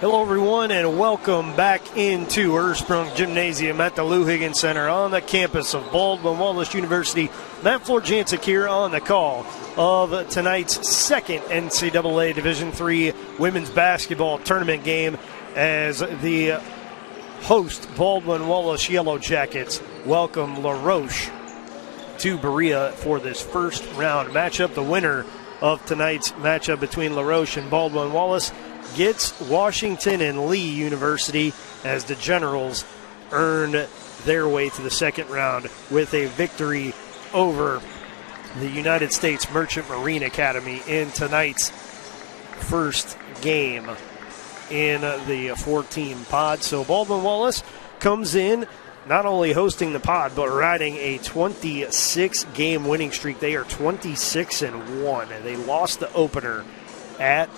Hello, everyone, and welcome back into Ursprung Gymnasium at the Lou Higgins Center on the campus of Baldwin Wallace University. Matt Florjancic here on the call of tonight's second NCAA Division III women's basketball tournament game as the host Baldwin Wallace Yellow Jackets welcome La Roche to Berea for this first round matchup. The winner of tonight's matchup between La Roche and Baldwin Wallace gets Washington and Lee University as the Generals earn their way to the second round with a victory over the United States Merchant Marine Academy in tonight's first game in the 14 pod. So Baldwin Wallace comes in not only hosting the pod, but riding a 26-game winning streak. They are 26-1, and they lost the opener at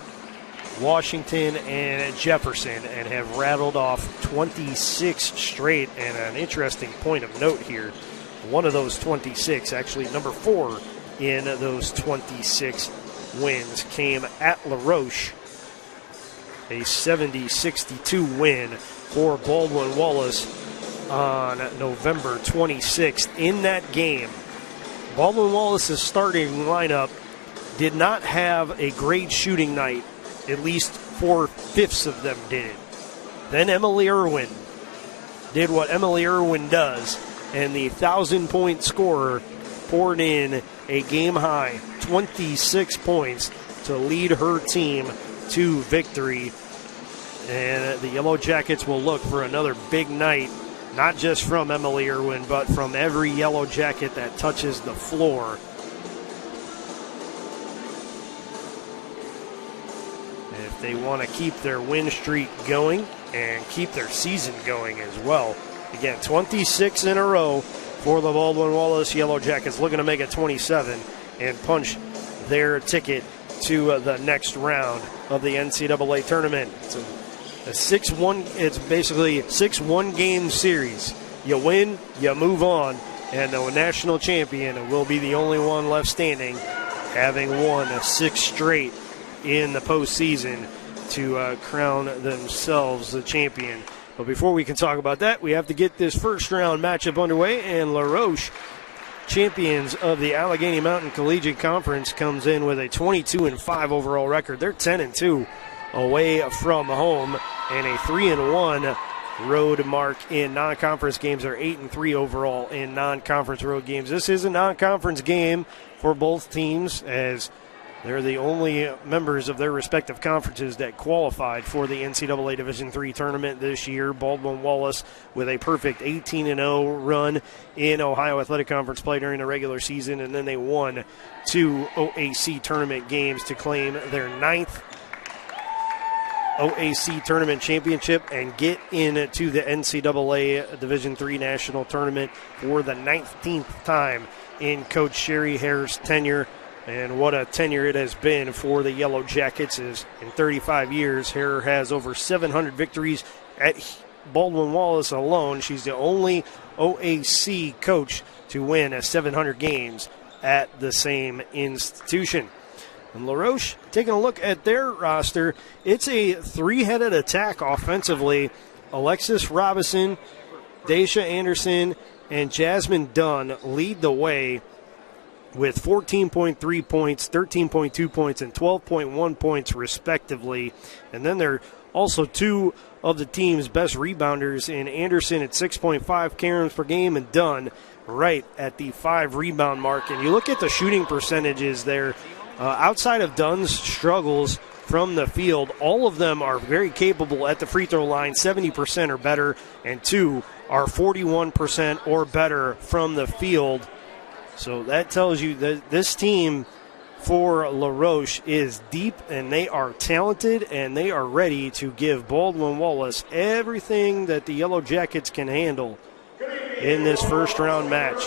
Washington and Jefferson and have rattled off 26 straight. And an interesting point of note here, one of those 26, actually number 4 in those 26 wins, came at La Roche, a 70-62 win for Baldwin Wallace on November 26th. In that game, Baldwin Wallace's starting lineup did not have a great shooting night. At least 4/5 of them did it. Then Emily Irwin did what Emily Irwin does, and the 1,000-point scorer poured in a game-high 26 points to lead her team to victory. And the Yellow Jackets will look for another big night, not just from Emily Irwin, but from every Yellow Jacket that touches the floor. They want to keep their win streak going and keep their season going as well. Again, 26 in a row for the Baldwin Wallace Yellow Jackets, looking to make it 27 and punch their ticket to the next round of the NCAA tournament. It's a 6-1. It's basically a 6-1 game series. You win, you move on, and the national champion will be the only one left standing, having won 6 straight in the postseason to crown themselves the champion. But before we can talk about that, we have to get this first round matchup underway, and La Roche, champions of the Allegheny Mountain Collegiate Conference, comes in with a 22-5 overall record. They're 10-2 away from home and a 3-1 road mark in non-conference games. They're 8-3 overall in non-conference road games. This is a non-conference game for both teams, as they're the only members of their respective conferences that qualified for the NCAA Division III tournament this year. Baldwin Wallace with a perfect 18-0 run in Ohio Athletic Conference play during the regular season, and then they won 2 OAC tournament games to claim their 9th OAC tournament championship and get into the NCAA Division III national tournament for the 19th time in Coach Sherry Hare's tenure. And what a tenure it has been for the Yellow Jackets. Is in 35 years, Hare has over 700 victories at Baldwin Wallace alone. She's the only OAC coach to win 700 games at the same institution. And La Roche, taking a look at their roster, it's a 3-headed attack offensively. Alexis Robinson, Daisha Anderson, and Jasmine Dunn lead the way with 14.3 points, 13.2 points, and 12.1 points respectively. And then there are also 2 of the team's best rebounders in Anderson at 6.5 caroms per game, and Dunn right at the 5 rebound mark. And you look at the shooting percentages there, outside of Dunn's struggles from the field, all of them are very capable at the free throw line, 70% or better, and 2 are 41% or better from the field. So that tells you that this team for La Roche is deep, and they are talented, and they are ready to give Baldwin Wallace everything that the Yellow Jackets can handle in this first round match.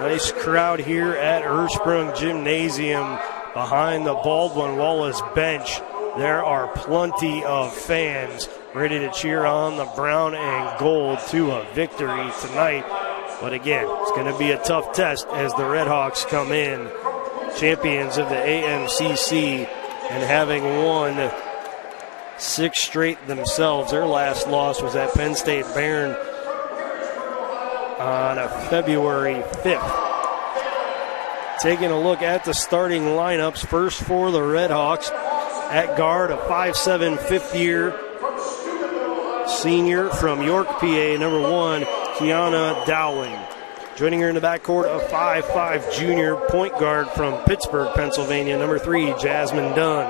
Nice crowd here at Ursprung Gymnasium behind the Baldwin Wallace bench. there are plenty of fans ready to cheer on the brown and gold to a victory tonight. But again, it's going to be a tough test as the Redhawks come in, champions of the AMCC, and having won 6 straight themselves. Their last loss was at Penn State Barron on February 5th. Taking a look at the starting lineups, first for the Redhawks, at guard, a 5'7", fifth-year senior from York, PA, number 1, Kiana Dowling. Joining her in the backcourt, a 5'5" junior point guard from Pittsburgh, Pennsylvania, number 3, Jasmine Dunn.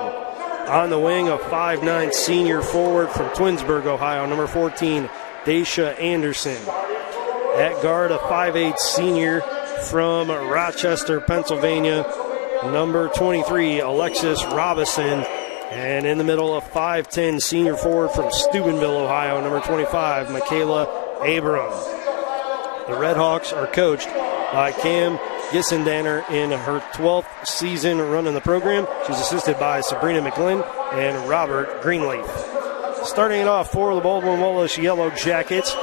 On the wing, a 5'9" senior forward from Twinsburg, Ohio, number 14, Daisha Anderson. At guard, a 5'8" senior from Rochester, Pennsylvania, number 23, Alexis Robison. And in the middle, a 5'10" senior forward from Steubenville, Ohio, number 25, Michaela Abram. The Redhawks are coached by Cam Gissendanner in her 12th season running the program. She's assisted by Sabrina McGlynn and Robert Greenleaf. Starting it off for the Baldwin Wallace Yellow Jackets,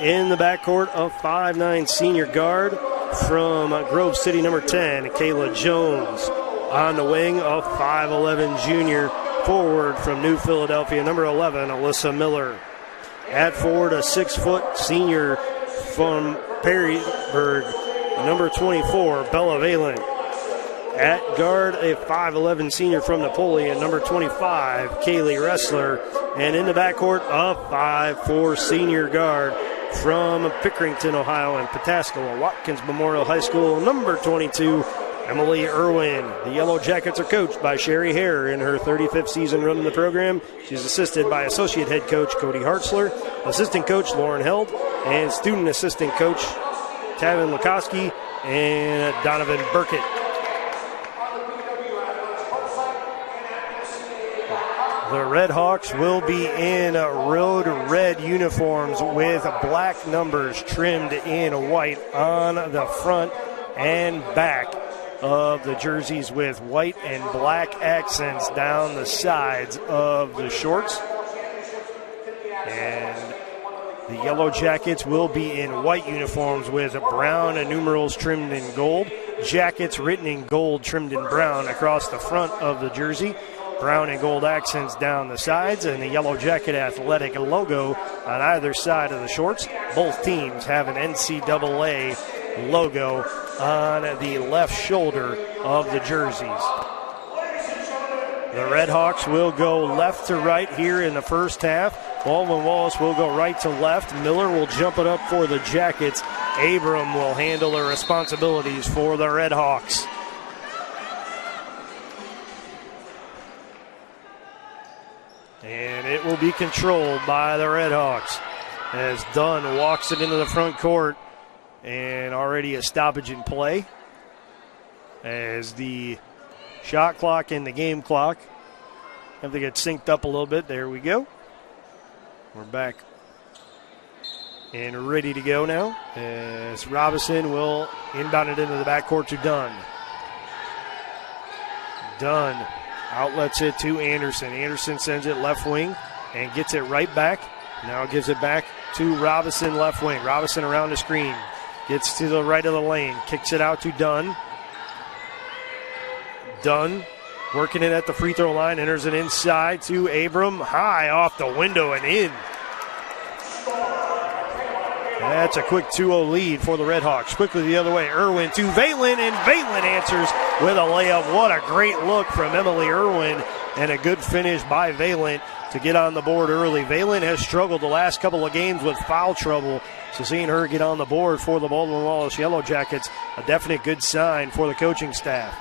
in the backcourt, a 5'9" senior guard from Grove City, number 10, Kayla Jones. On the wing, a 5'11" junior forward from New Philadelphia, number 11, Alyssa Miller. At forward, a 6-foot senior from Perrysburg, number 24, Bella Valen. At guard, a 5'11" senior from Napoleon, number 25, Kaylee Ressler. And in the backcourt, a 5'4" senior guard from Pickerington, Ohio, and Pataskala Watkins Memorial High School, number 22, Emily Irwin. The Yellow Jackets are coached by Sherry Hare in her 35th season running the program. She's assisted by Associate Head Coach Cody Hartzler, Assistant Coach Lauren Held, and Student Assistant Coach Tavin Lukoski and Donovan Burkett. The Redhawks will be in road red uniforms with black numbers trimmed in white on the front and back of the jerseys, with white and black accents down the sides of the shorts. And the Yellow Jackets will be in white uniforms with brown numerals trimmed in gold, jackets written in gold trimmed in brown across the front of the jersey, brown and gold accents down the sides, and the Yellow Jacket athletic logo on either side of the shorts. Both teams have an NCAA logo on the left shoulder of the jerseys. The Redhawks will go left to right here in the first half. Baldwin Wallace will go right to left. Miller will jump it up for the Jackets. Abram will handle the responsibilities for the Redhawks. And it will be controlled by the Redhawks as Dunn walks it into the front court, and already a stoppage in play as the shot clock and the game clock have to get synced up a little bit. There we go. We're back and ready to go now as Robinson will inbound it into the backcourt to Dunn. Dunn outlets it to Anderson. Anderson sends it left wing and gets it right back. Now gives it back to Robinson left wing. Robinson around the screen. Gets to the right of the lane. Kicks it out to Dunn. Dunn working it at the free throw line. Enters it inside to Abram. High off the window and in. That's a quick 2-0 lead for the Redhawks. Quickly the other way. Irwin to Valen, and Valen answers with a layup. What a great look from Emily Irwin, and a good finish by Valen to get on the board early. Valen has struggled the last couple of games with foul trouble, so seeing her get on the board for the Baldwin Wallace Yellow Jackets, a definite good sign for the coaching staff.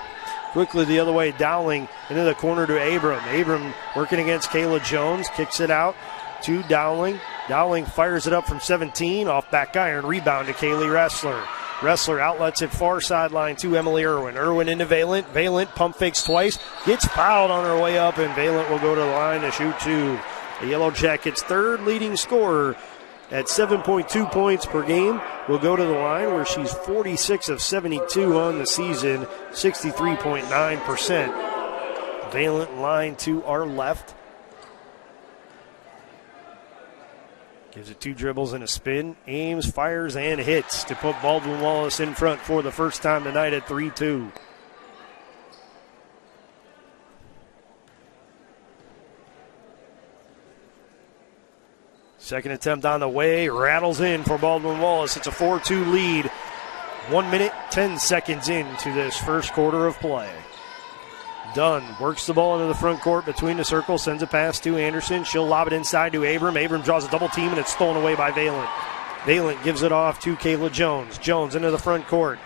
Quickly the other way, Dowling into the corner to Abram. Abram working against Kayla Jones, kicks it out to Dowling. Dowling fires it up from 17, off back iron, rebound to Kaylee Ressler. Ressler outlets it far sideline to Emily Irwin. Irwin into Valent. Valent pump fakes twice, gets fouled on her way up, and Valent will go to the line to shoot two. The Yellow Jackets' third leading scorer at 7.2 points per game will go to the line, where she's 46 of 72 on the season, 63.9%. Valent line to our left. Gives it 2 dribbles and a spin. Aims, fires, and hits to put Baldwin Wallace in front for the first time tonight at 3-2. Second attempt on the way, rattles in for Baldwin Wallace. It's a 4-2 lead. 1 minute, 10 seconds into this first quarter of play. Dunn works the ball into the front court between the circles, sends a pass to Anderson. She'll lob it inside to Abram. Abram draws a double team, and it's stolen away by Valent. Valent gives it off to Kayla Jones. Jones into the front court.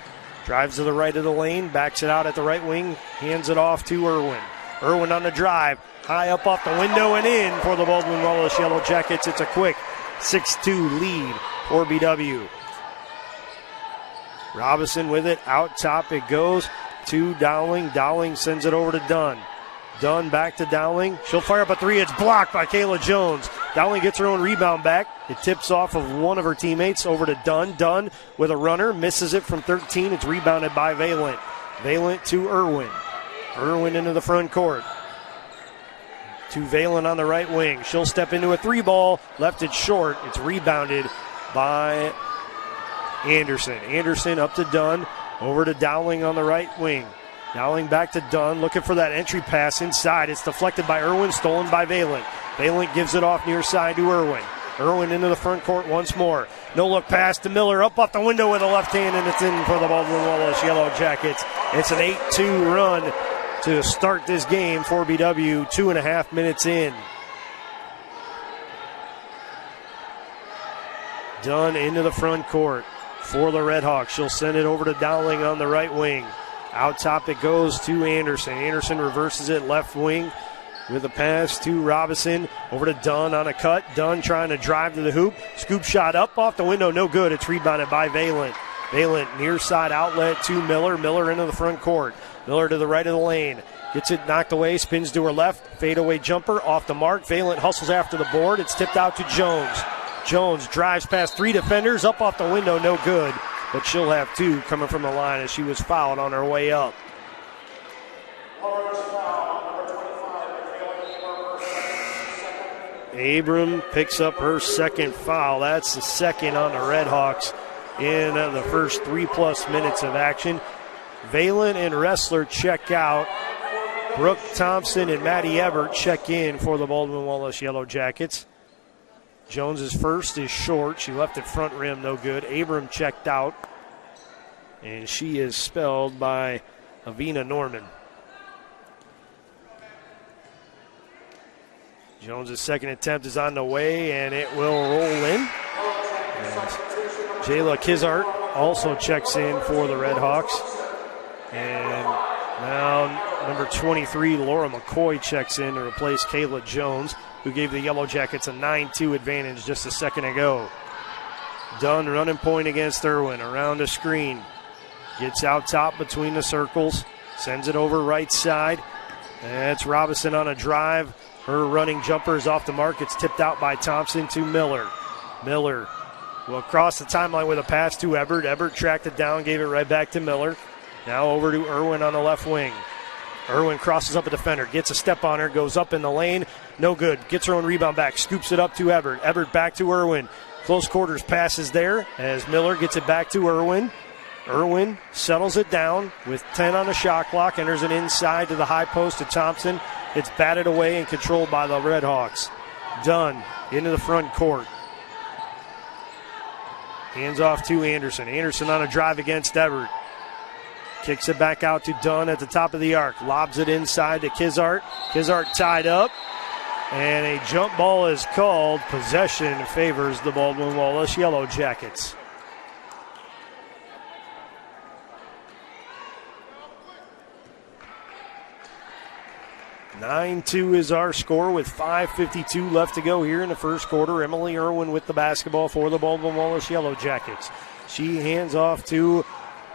Drives to the right of the lane, backs it out at the right wing, hands it off to Irwin. Irwin on the drive, high up off the window and in for the Baldwin Wallace Yellow Jackets. It's a quick 6-2 lead for BW. Robinson with it, out top it goes to Dowling. Dowling sends it over to Dunn. Dunn back to Dowling. She'll fire up a 3. It's blocked by Kayla Jones. Dowling gets her own rebound back. It tips off of one of her teammates over to Dunn. Dunn with a runner, misses it from 13. It's rebounded by Valent. Valent to Irwin. Irwin into the front court. To Valent on the right wing. She'll step into a 3-ball. Left it short. It's rebounded by Anderson. Anderson up to Dunn. Over to Dowling on the right wing. Dowling back to Dunn, looking for that entry pass inside. It's deflected by Irwin, stolen by Valent. Valent gives it off near side to Irwin. Irwin into the front court once more. No look pass to Miller, up off the window with a left hand, and it's in for the Baldwin Wallace Yellow Jackets. It's an 8-2 run to start this game for BW, 2.5 minutes in. Dunn into the front court for the Redhawks. She'll send it over to Dowling on the right wing. Out top it goes to Anderson. Anderson reverses it left wing with a pass to Robinson. Over to Dunn on a cut. Dunn trying to drive to the hoop. Scoop shot up off the window, no good. It's rebounded by Valent. Valent near side outlet to Miller. Miller into the front court. Miller to the right of the lane. Gets it knocked away, spins to her left. Fadeaway jumper off the mark. Valent hustles after the board. It's tipped out to Jones. Jones drives past 3 defenders, up off the window, no good. But she'll have 2 coming from the line as she was fouled on her way up. Abram picks up her second foul. That's the second on the Redhawks in the first 3+ minutes of action. Valent and Ressler check out. Brooke Thompson and Maddie Ebert check in for the Baldwin Wallace Yellow Jackets. Jones's first is short. She left it front rim, no good. Abram checked out, and she is spelled by Avina Norman. Jones's second attempt is on the way, and it will roll in. Jayla Kizart also checks in for the Redhawks. And now number 23, Laura McCoy, checks in to replace Kayla Jones, who gave the Yellow Jackets a 9-2 advantage just a second ago. Dunn running point against Irwin, around the screen. Gets out top between the circles, sends it over right side. That's Robinson on a drive. Her running jumper is off the mark. It's tipped out by Thompson to Miller. Miller will cross the timeline with a pass to Ebert. Ebert tracked it down, gave it right back to Miller. Now over to Irwin on the left wing. Irwin crosses up a defender, gets a step on her, goes up in the lane. No good. Gets her own rebound back, scoops it up to Ebert. Ebert back to Irwin. Close quarters passes there as Miller gets it back to Irwin. Irwin settles it down with 10 on the shot clock, enters it inside to the high post to Thompson. It's batted away and controlled by the Redhawks. Dunn into the front court. Hands off to Anderson. Anderson on a drive against Ebert. Kicks it back out to Dunn at the top of the arc. Lobs it inside to Kizart. Kizart tied up. And a jump ball is called. Possession favors the Baldwin Wallace Yellow Jackets. (9-2) is our score with 5:52 left to go here in the first quarter. Emily Irwin with the basketball for the Baldwin Wallace Yellow Jackets. She hands off to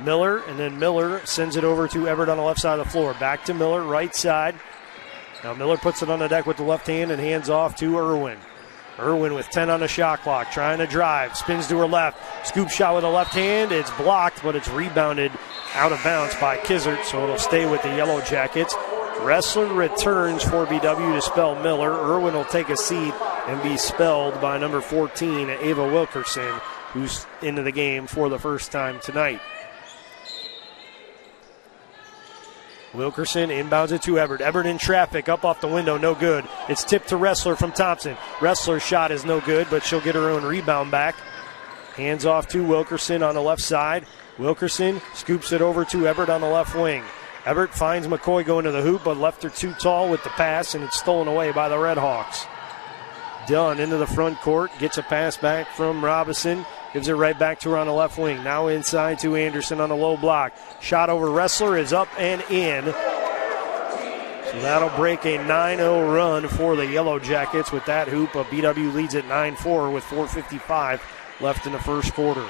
Miller, and then Miller sends it over to Everett on the left side of the floor. Back to Miller, right side. Now Miller puts it on the deck with the left hand and hands off to Irwin. Irwin with 10 on the shot clock, trying to drive, spins to her left. Scoop shot with the left hand. It's blocked, but it's rebounded out of bounds by Kizart, so it'll stay with the Yellow Jackets. Wrestler returns for BW to spell Miller. Irwin will take a seat and be spelled by number 14, Ava Wilkerson, who's into the game for the first time tonight. Wilkerson inbounds it to Everett. Everett in traffic, up off the window, no good. It's tipped to Wrestler from Thompson. Wrestler's shot is no good, but she'll get her own rebound back. Hands off to Wilkerson on the left side. Wilkerson scoops it over to Everett on the left wing. Everett finds McCoy going to the hoop, but left her too tall with the pass, and it's stolen away by the Red Hawks. Dunn into the front court, gets a pass back from Robinson, gives it right back to her on the left wing. Now inside to Anderson on the low block. Shot over Wrestler is up and in. So that'll break a 9-0 run for the Yellow Jackets with that hoop. BW leads at 9-4 with 4:55 left in the first quarter.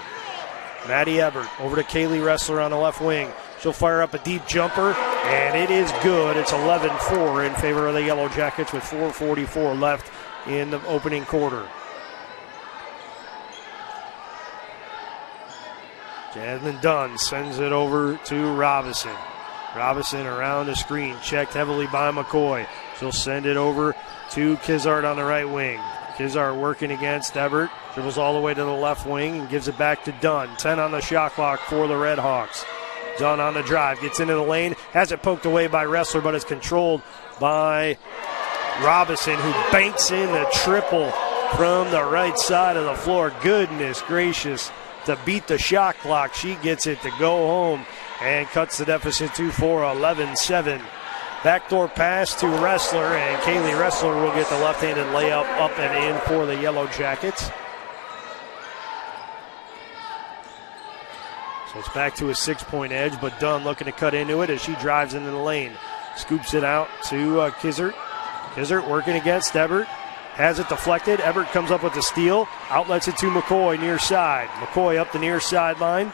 Maddie Everett over to Kaylee Wrestler on the left wing. She'll fire up a deep jumper, and it is good. It's 11-4 in favor of the Yellow Jackets with 4:44 left in the opening quarter. Jasmine Dunn sends it over to Robinson. Robinson around the screen, checked heavily by McCoy. She'll send it over to Kizart on the right wing. Kizart working against Everett. Dribbles all the way to the left wing and gives it back to Dunn. 10 on the shot clock for the Red Hawks. Dunn on the drive, gets into the lane, has it poked away by Wrestler, but it's controlled by Robinson, who banks in the triple from the right side of the floor. Goodness gracious, to beat the shot clock. She gets it to go home and cuts the deficit to 11-7. Backdoor pass to Wrestler, and Kaylee Wrestler will get the left-handed layup up and in for the Yellow Jackets. So it's back to a 6-point edge, but Dunn looking to cut into it as she drives into the lane. Scoops it out to Kizart. Kizart working against Everett. Has it deflected. Everett comes up with the steal. Outlets it to McCoy near side. McCoy up the near sideline.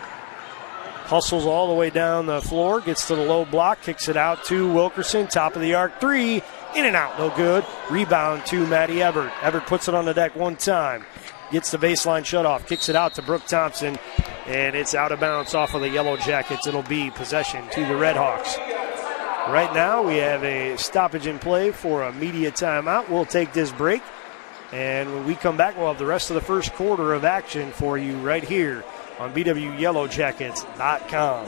Hustles all the way down the floor. Gets to the low block. Kicks it out to Wilkerson. Top of the arc three. In and out. No good. Rebound to Maddie Everett. Everett puts it on the deck one time. Gets the baseline shutoff. Kicks it out to Brooke Thompson. And it's out of bounds off of the Yellow Jackets. It'll be possession to the Red Hawks. Right now we have a stoppage in play for a media timeout. We'll take this break. And when we come back, we'll have the rest of the first quarter of action for you right here on BWYellowJackets.com.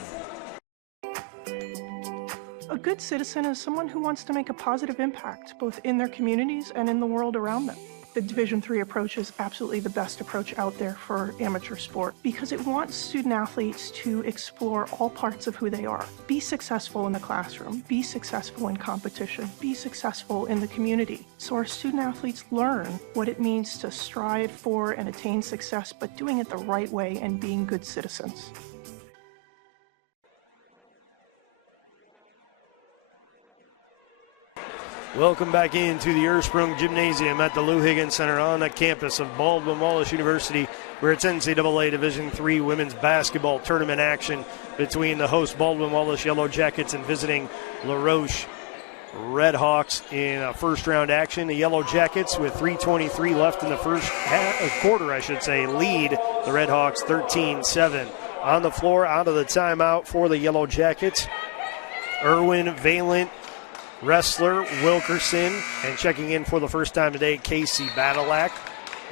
A good citizen is someone who wants to make a positive impact, both in their communities and in the world around them. The Division III approach is absolutely the best approach out there for amateur sport because it wants student athletes to explore all parts of who they are. Be successful in the classroom, be successful in competition, be successful in the community. So our student athletes learn what it means to strive for and attain success, but doing it the right way and being good citizens. Welcome back into the Ursprung Gymnasium at the Lou Higgins Center on the campus of Baldwin Wallace University, where it's NCAA Division III women's basketball tournament action between the host Baldwin Wallace Yellow Jackets and visiting La Roche Red Hawks in a first-round action. The Yellow Jackets, with 3:23 left in the first quarter, lead the Red Hawks 13-7. On the floor, out of the timeout for the Yellow Jackets, Irwin, Valent, Wrestler, Wilkerson, and checking in for the first time today, Casey Badalak,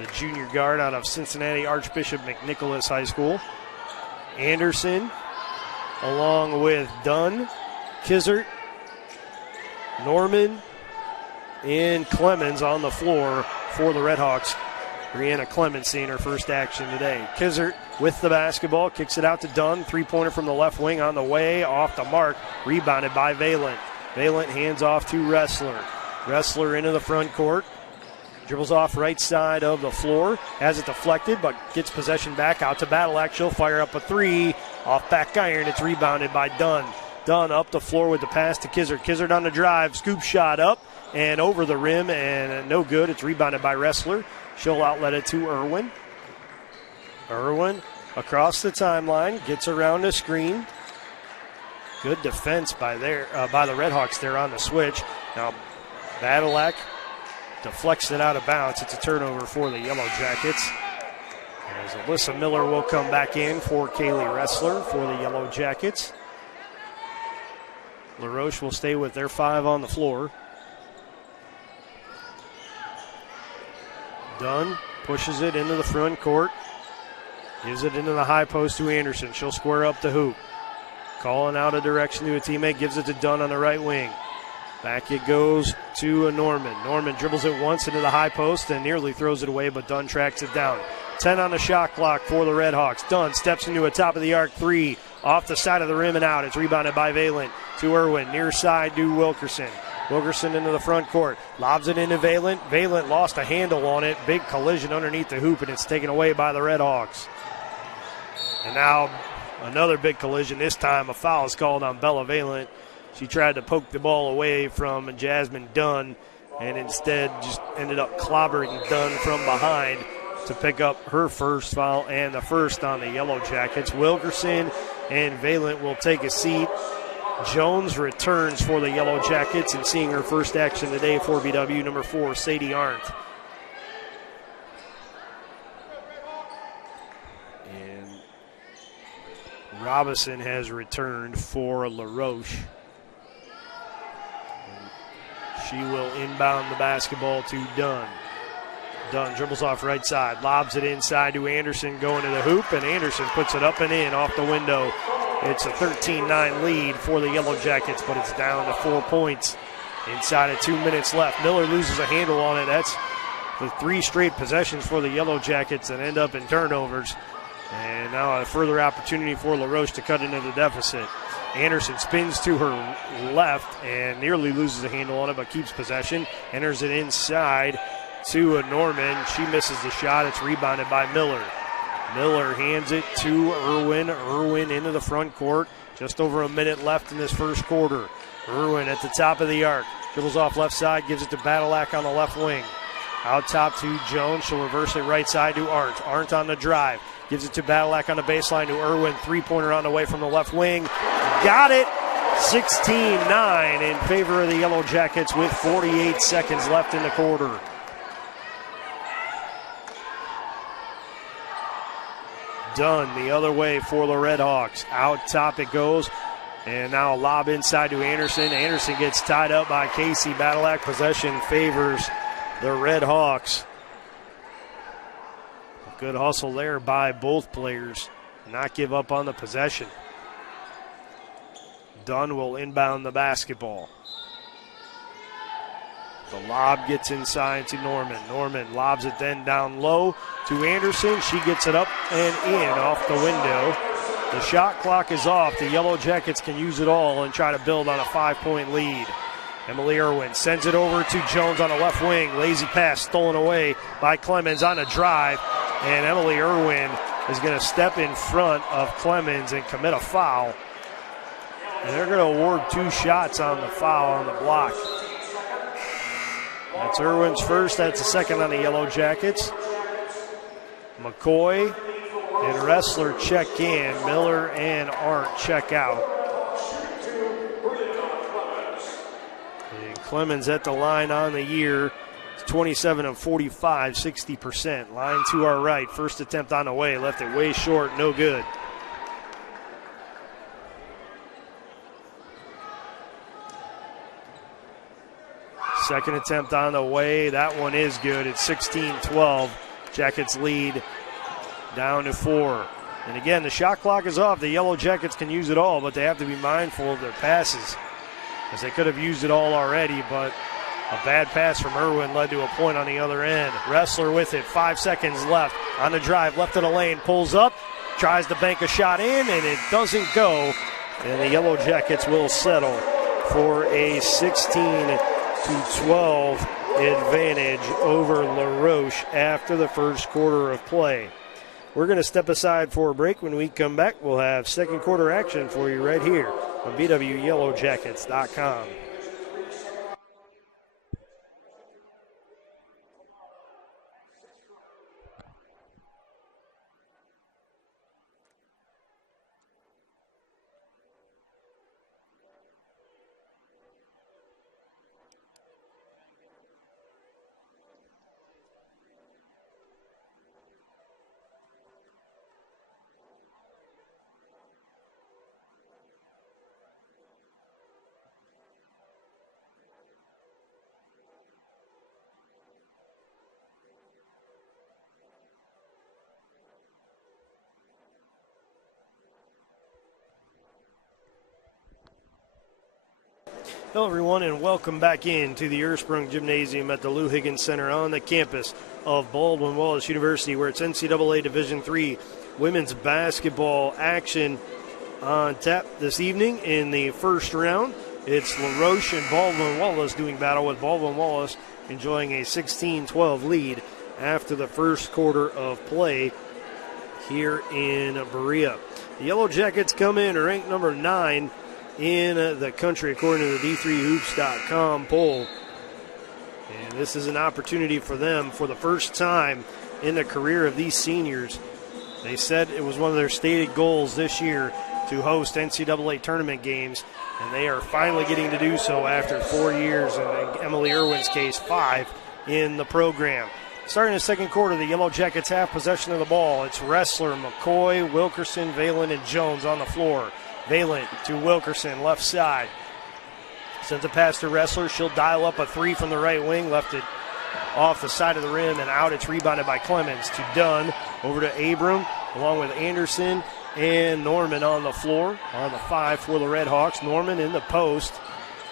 the junior guard out of Cincinnati Archbishop McNicholas High School. Anderson, along with Dunn, Kizart, Norman, and Clemens on the floor for the Red Hawks. Brianna Clemens seeing her first action today. Kizart with the basketball, kicks it out to Dunn. Three-pointer from the left wing on the way, off the mark, rebounded by Valent. Valent hands off to Wrestler. Wrestler into the front court. Dribbles off right side of the floor. Has it deflected, but gets possession back out to Badalak. She'll fire up a three. Off back iron. It's rebounded by Dunn. Dunn up the floor with the pass to Kizart. Kizart on the drive. Scoop shot up and over the rim, and no good. It's rebounded by Wrestler. She'll outlet it to Irwin. Irwin across the timeline. Gets around the screen. Good defense by the Red Hawks there on the switch. Now Badalak deflects it out of bounds. It's a turnover for the Yellow Jackets. As Alyssa Miller will come back in for Kaylee Wrestler for the Yellow Jackets. LaRoche will stay with their 5 on the floor. Dunn pushes it into the front court. Gives it into the high post to Anderson. She'll square up the hoop. Calling out a direction to a teammate. Gives it to Dunn on the right wing. Back it goes to Norman. Norman dribbles it once into the high post and nearly throws it away, but Dunn tracks it down. 10 on the shot clock for the Redhawks. Dunn steps into a top of the arc 3 off the side of the rim and out. It's rebounded by Valent to Irwin. Near side to Wilkerson. Wilkerson into the front court. Lobs it into Valent. Valent lost a handle on it. Big collision underneath the hoop, and it's taken away by the Redhawks. And now another big collision. This time a foul is called on Bella Valent. She tried to poke the ball away from Jasmine Dunn and instead just ended up clobbering Dunn from behind to pick up her first foul and the first on the Yellow Jackets. Wilkerson and Valent will take a seat. Jones returns for the Yellow Jackets and seeing her first action today for BW, number 4, Sadie Arndt. And Robinson has returned for LaRoche. She will inbound the basketball to Dunn. Dunn dribbles off right side, lobs it inside to Anderson going to the hoop, and Anderson puts it up and in off the window. It's a 13-9 lead for the Yellow Jackets, but it's down to 4 points inside of 2 minutes left. Miller loses a handle on it. That's the 3 straight possessions for the Yellow Jackets that end up in turnovers. And now a further opportunity for LaRoche to cut into the deficit. Anderson spins to her left and nearly loses a handle on it, but keeps possession. Enters it inside to Norman. She misses the shot. It's rebounded by Miller. Miller hands it to Irwin. Irwin into the front court. Just over a minute left in this first quarter. Irwin at the top of the arc. Dribbles off left side, gives it to Badalak on the left wing. Out top to Jones. She'll reverse it right side to Arndt. Arndt on the drive. Gives it to Badalak on the baseline to Irwin. Three-pointer on the way from the left wing. Got it. 16-9 in favor of the Yellow Jackets with 48 seconds left in the quarter. Dunn the other way for the Redhawks. Out top it goes. And now a lob inside to Anderson. Anderson gets tied up by Casey Badalak. Possession favors the Redhawks. Good hustle there by both players. Not give up on the possession. Dunn will inbound the basketball. The lob gets inside to Norman. Norman lobs it then down low to Anderson. She gets it up and in off the window. The shot clock is off. The Yellow Jackets can use it all and try to build on a 5-point lead. Emily Irwin sends it over to Jones on the left wing. Lazy pass stolen away by Clemens on a drive. And Emily Irwin is going to step in front of Clemens and commit a foul. And they're going to award 2 shots on the foul on the block. That's Irwin's first. That's the second on the Yellow Jackets. McCoy and Ressler check in. Miller and Arndt check out. And Clemens at the line on the year. 27 of 45, 60%. Line to our right. First attempt on the way. Left it way short. No good. Second attempt on the way. That one is good. It's 16-12. Jackets lead down to 4. And again, the shot clock is off. The Yellow Jackets can use it all, but they have to be mindful of their passes, as they could have used it all already, but a bad pass from Irwin led to a point on the other end. Ressler with it. 5 seconds left on the drive. Left of the lane. Pulls up. Tries to bank a shot in, and it doesn't go. And the Yellow Jackets will settle for a 16-12 advantage over LaRoche after the first quarter of play. We're going to step aside for a break. When we come back, we'll have second quarter action for you right here on BWYellowJackets.com. Hello, everyone, and welcome back into the Ursprung Gymnasium at the Lou Higgins Center on the campus of Baldwin Wallace University, where it's NCAA Division III women's basketball action on tap this evening. In the first round, it's Roche and Baldwin Wallace doing battle, with Baldwin Wallace enjoying a 16-12 lead after the first quarter of play here in Berea. The Yellow Jackets come in ranked number 9 in the country according to the D3Hoops.com poll. And this is an opportunity for them for the first time in the career of these seniors. They said it was one of their stated goals this year to host NCAA tournament games, and they are finally getting to do so after 4 years, and in Emily Irwin's case, 5 in the program. Starting the second quarter, the Yellow Jackets have possession of the ball. It's Wrestler, McCoy, Wilkerson, Valen, and Jones on the floor. Valen to Wilkerson, left side. Sends a pass to Wrestler. She'll dial up a three from the right wing. Left it off the side of the rim and out. It's rebounded by Clemens to Dunn. Over to Abram, along with Anderson and Norman on the floor. On the 5 for the Redhawks. Norman in the post.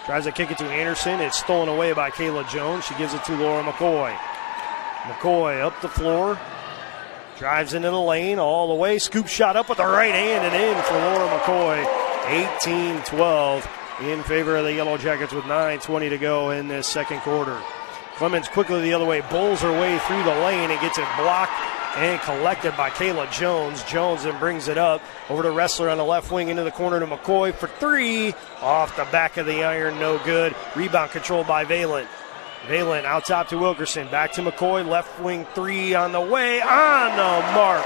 Tries to kick it to Anderson. It's stolen away by Kayla Jones. She gives it to Laura McCoy. McCoy up the floor. Drives into the lane all the way. Scoop shot up with the right hand and in for Laura McCoy. 18-12 in favor of the Yellow Jackets with 9:20 to go in this second quarter. Clemens quickly the other way. Bowls her way through the lane and gets it blocked and collected by Kayla Jones. Jones then brings it up over to Wrestler on the left wing into the corner to McCoy for three. Off the back of the iron, no good. Rebound controlled by Valen. Valen out top to Wilkerson. Back to McCoy. Left wing three on the way. On the mark.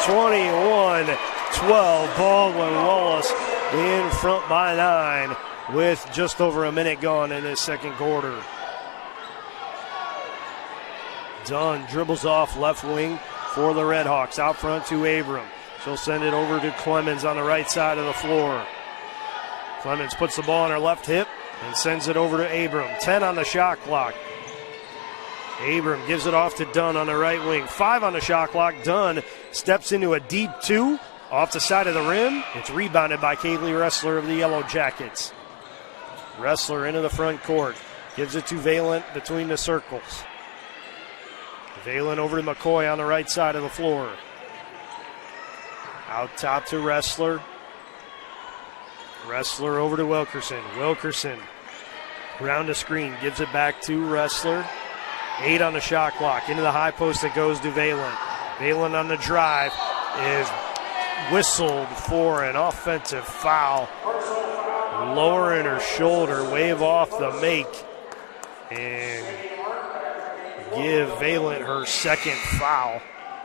21-12. Baldwin Wallace in front by 9 with just over a minute gone in this second quarter. Dunn dribbles off left wing for the Redhawks. Out front to Abram. She'll send it over to Clemens on the right side of the floor. Clemens puts the ball on her left hip and sends it over to Abram. 10 on the shot clock. Abram gives it off to Dunn on the right wing. 5 on the shot clock. Dunn steps into a deep 2 off the side of the rim. It's rebounded by Kaylee Wrestler of the Yellow Jackets. Wrestler into the front court. Gives it to Valen between the circles. Valen over to McCoy on the right side of the floor. Out top to Wrestler. Wrestler over to Wilkerson. Wilkerson around the screen. Gives it back to Wrestler. 8 on the shot clock. Into the high post that goes to Valen. Valen on the drive is whistled for an offensive foul. Lowering her shoulder. Wave off the make. And give Valen her second foul.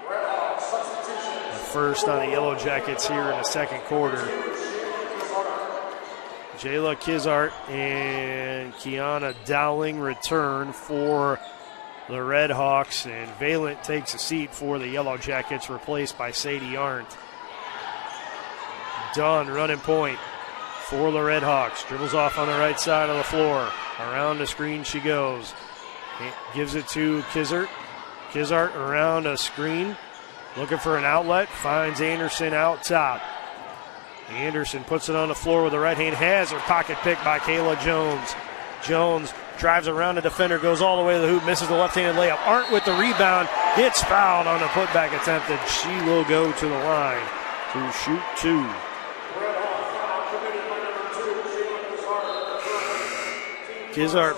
The first on the Yellow Jackets here in the second quarter. Jayla Kizart and Kiana Dowling return for the Redhawks, and Valen takes a seat for the Yellow Jackets, replaced by Sadie Arndt. Dunn running point for the Redhawks. Dribbles off on the right side of the floor. Around the screen she goes. Gives it to Kizart. Kizart around a screen. Looking for an outlet. Finds Anderson out top. Anderson puts it on the floor with the right hand. Has her pocket picked by Kayla Jones. Jones drives around the defender, goes all the way to the hoop, misses the left-handed layup. Arndt with the rebound, gets fouled on the putback attempt, and she will go to the line to shoot 2. Kizart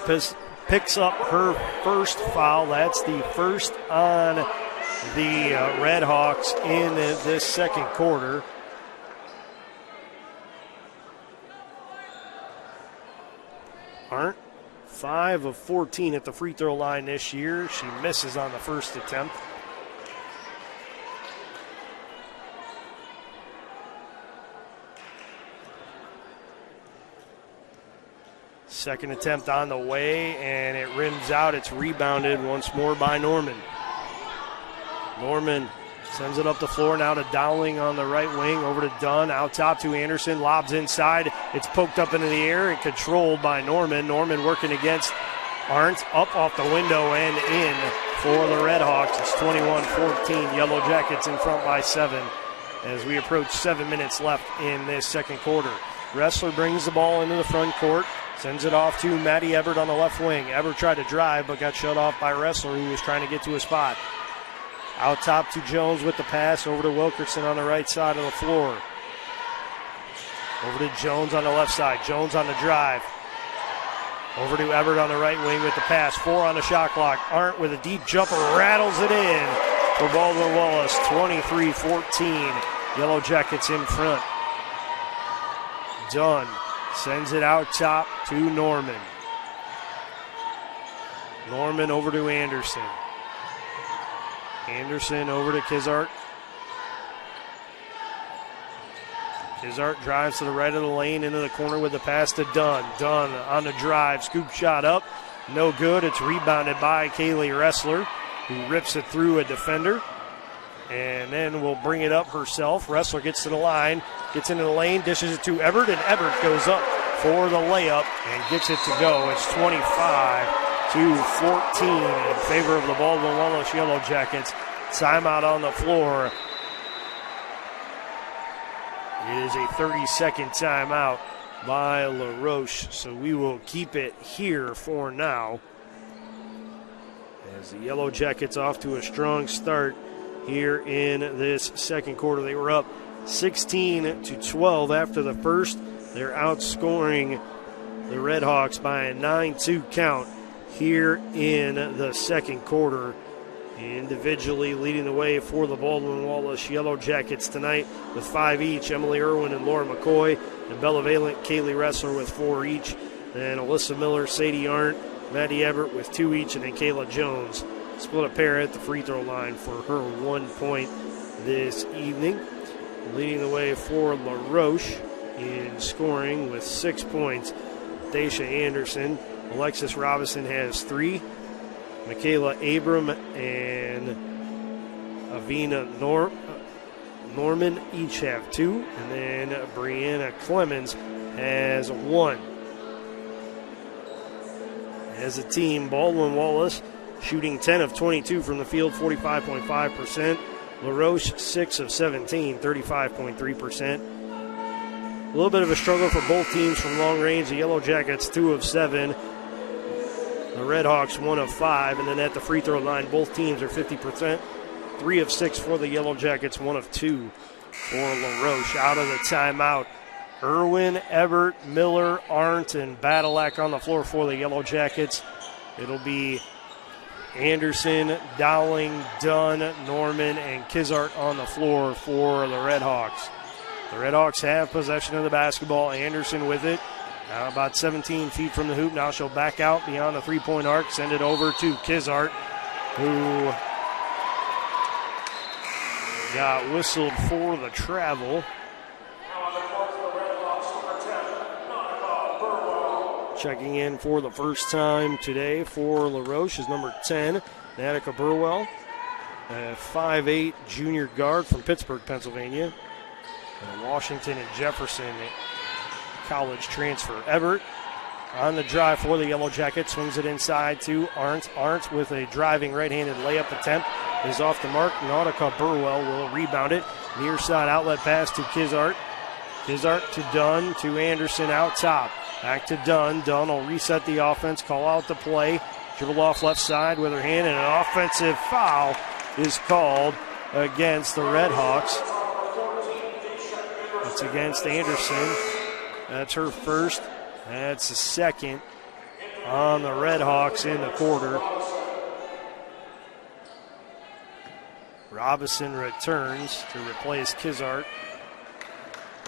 picks up her first foul. That's the first on the Redhawks in this second quarter. Arndt, 5 of 14 at the free throw line this year. She misses on the first attempt. Second attempt on the way, and it rims out. It's rebounded once more by Norman. Norman sends it up the floor now to Dowling on the right wing, over to Dunn, out top to Anderson, lobs inside. It's poked up into the air and controlled by Norman. Norman working against Arndt, up off the window and in for the Redhawks. It's 21-14, Yellow Jackets in front by 7 as we approach 7 minutes left in this second quarter. Wrestler brings the ball into the front court, Sends it off to Maddie Everett on the left wing. Everett tried to drive but got shut off by Wrestler, who was trying to get to a spot. Out top to Jones with the pass, over to Wilkerson on the right side of the floor. Over to Jones on the left side. Jones on the drive. Over to Everett on the right wing with the pass. 4 on the shot clock. Arndt with a deep jumper rattles it in for Baldwin Wallace. 23-14. Yellow Jackets in front. Dunn sends it out top to Norman. Norman over to Anderson. Anderson over to Kizart. Kizart drives to the right of the lane into the corner with the pass to Dunn. Dunn on the drive, scoop shot up. No good. It's rebounded by Kaylee Wrestler, who rips it through a defender. And then will bring it up herself. Wrestler gets to the line, gets into the lane, dishes it to Everett, and Everett goes up for the layup and gets it to go. It's 25-14 in favor of the Baldwin Wallace Yellow Jackets. Timeout on the floor. It is a 30-second timeout by LaRoche, so we will keep it here for now. As the Yellow Jackets off to a strong start here in this second quarter. They were up 16-12 after the first. They're outscoring the Redhawks by a 9-2 count here in the second quarter. Individually leading the way for the Baldwin Wallace Yellow Jackets tonight with 5 each. Emily Irwin and Laura McCoy, and Bella Valent, Kaylee Wrestler with 4 each. Then Alyssa Miller, Sadie Arndt, Maddie Everett with 2 each, and then Kayla Jones split a pair at the free throw line for her 1 point this evening. Leading the way for LaRoche in scoring with 6 points, Daisha Anderson. Alexis Robinson has 3. Michaela Abram and Avina Norman each have 2. And then Brianna Clemens has 1. As a team, Baldwin Wallace shooting 10 of 22 from the field, 45.5%. LaRoche 6 of 17, 35.3%. A little bit of a struggle for both teams from long range. The Yellow Jackets 2 of 7. The Redhawks 1 of 5. And then at the free throw line, both teams are 50%. 3 of 6 for the Yellow Jackets, 1 of 2 for LaRoche. Out of the timeout, Irwin, Everett, Miller, Arndt, and Badalak on the floor for the Yellow Jackets. It'll be Anderson, Dowling, Dunn, Norman, and Kizart on the floor for the Redhawks. The Redhawks have possession of the basketball. Anderson with it. Now about 17 feet from the hoop. Now she'll back out beyond the three-point arc. Send it over to Kizart, who got whistled for the travel. Checking in for the first time today for LaRoche is number 10, Natica Burwell, a 5'8" junior guard from Pittsburgh, Pennsylvania. Washington and Jefferson college transfer. Everett on the drive for the Yellow Jackets, swings it inside to Arndt. Arndt with a driving right-handed layup attempt is off the mark. Nautica Burwell will rebound it. Near side outlet pass to Kizart. Kizart to Dunn to Anderson out top. Back to Dunn. Dunn will reset the offense, call out the play. Dribble off left side with her hand, and an offensive foul is called against the Redhawks. It's against Anderson. That's her first. That's the second on the Redhawks in the quarter. Robinson returns to replace Kizart.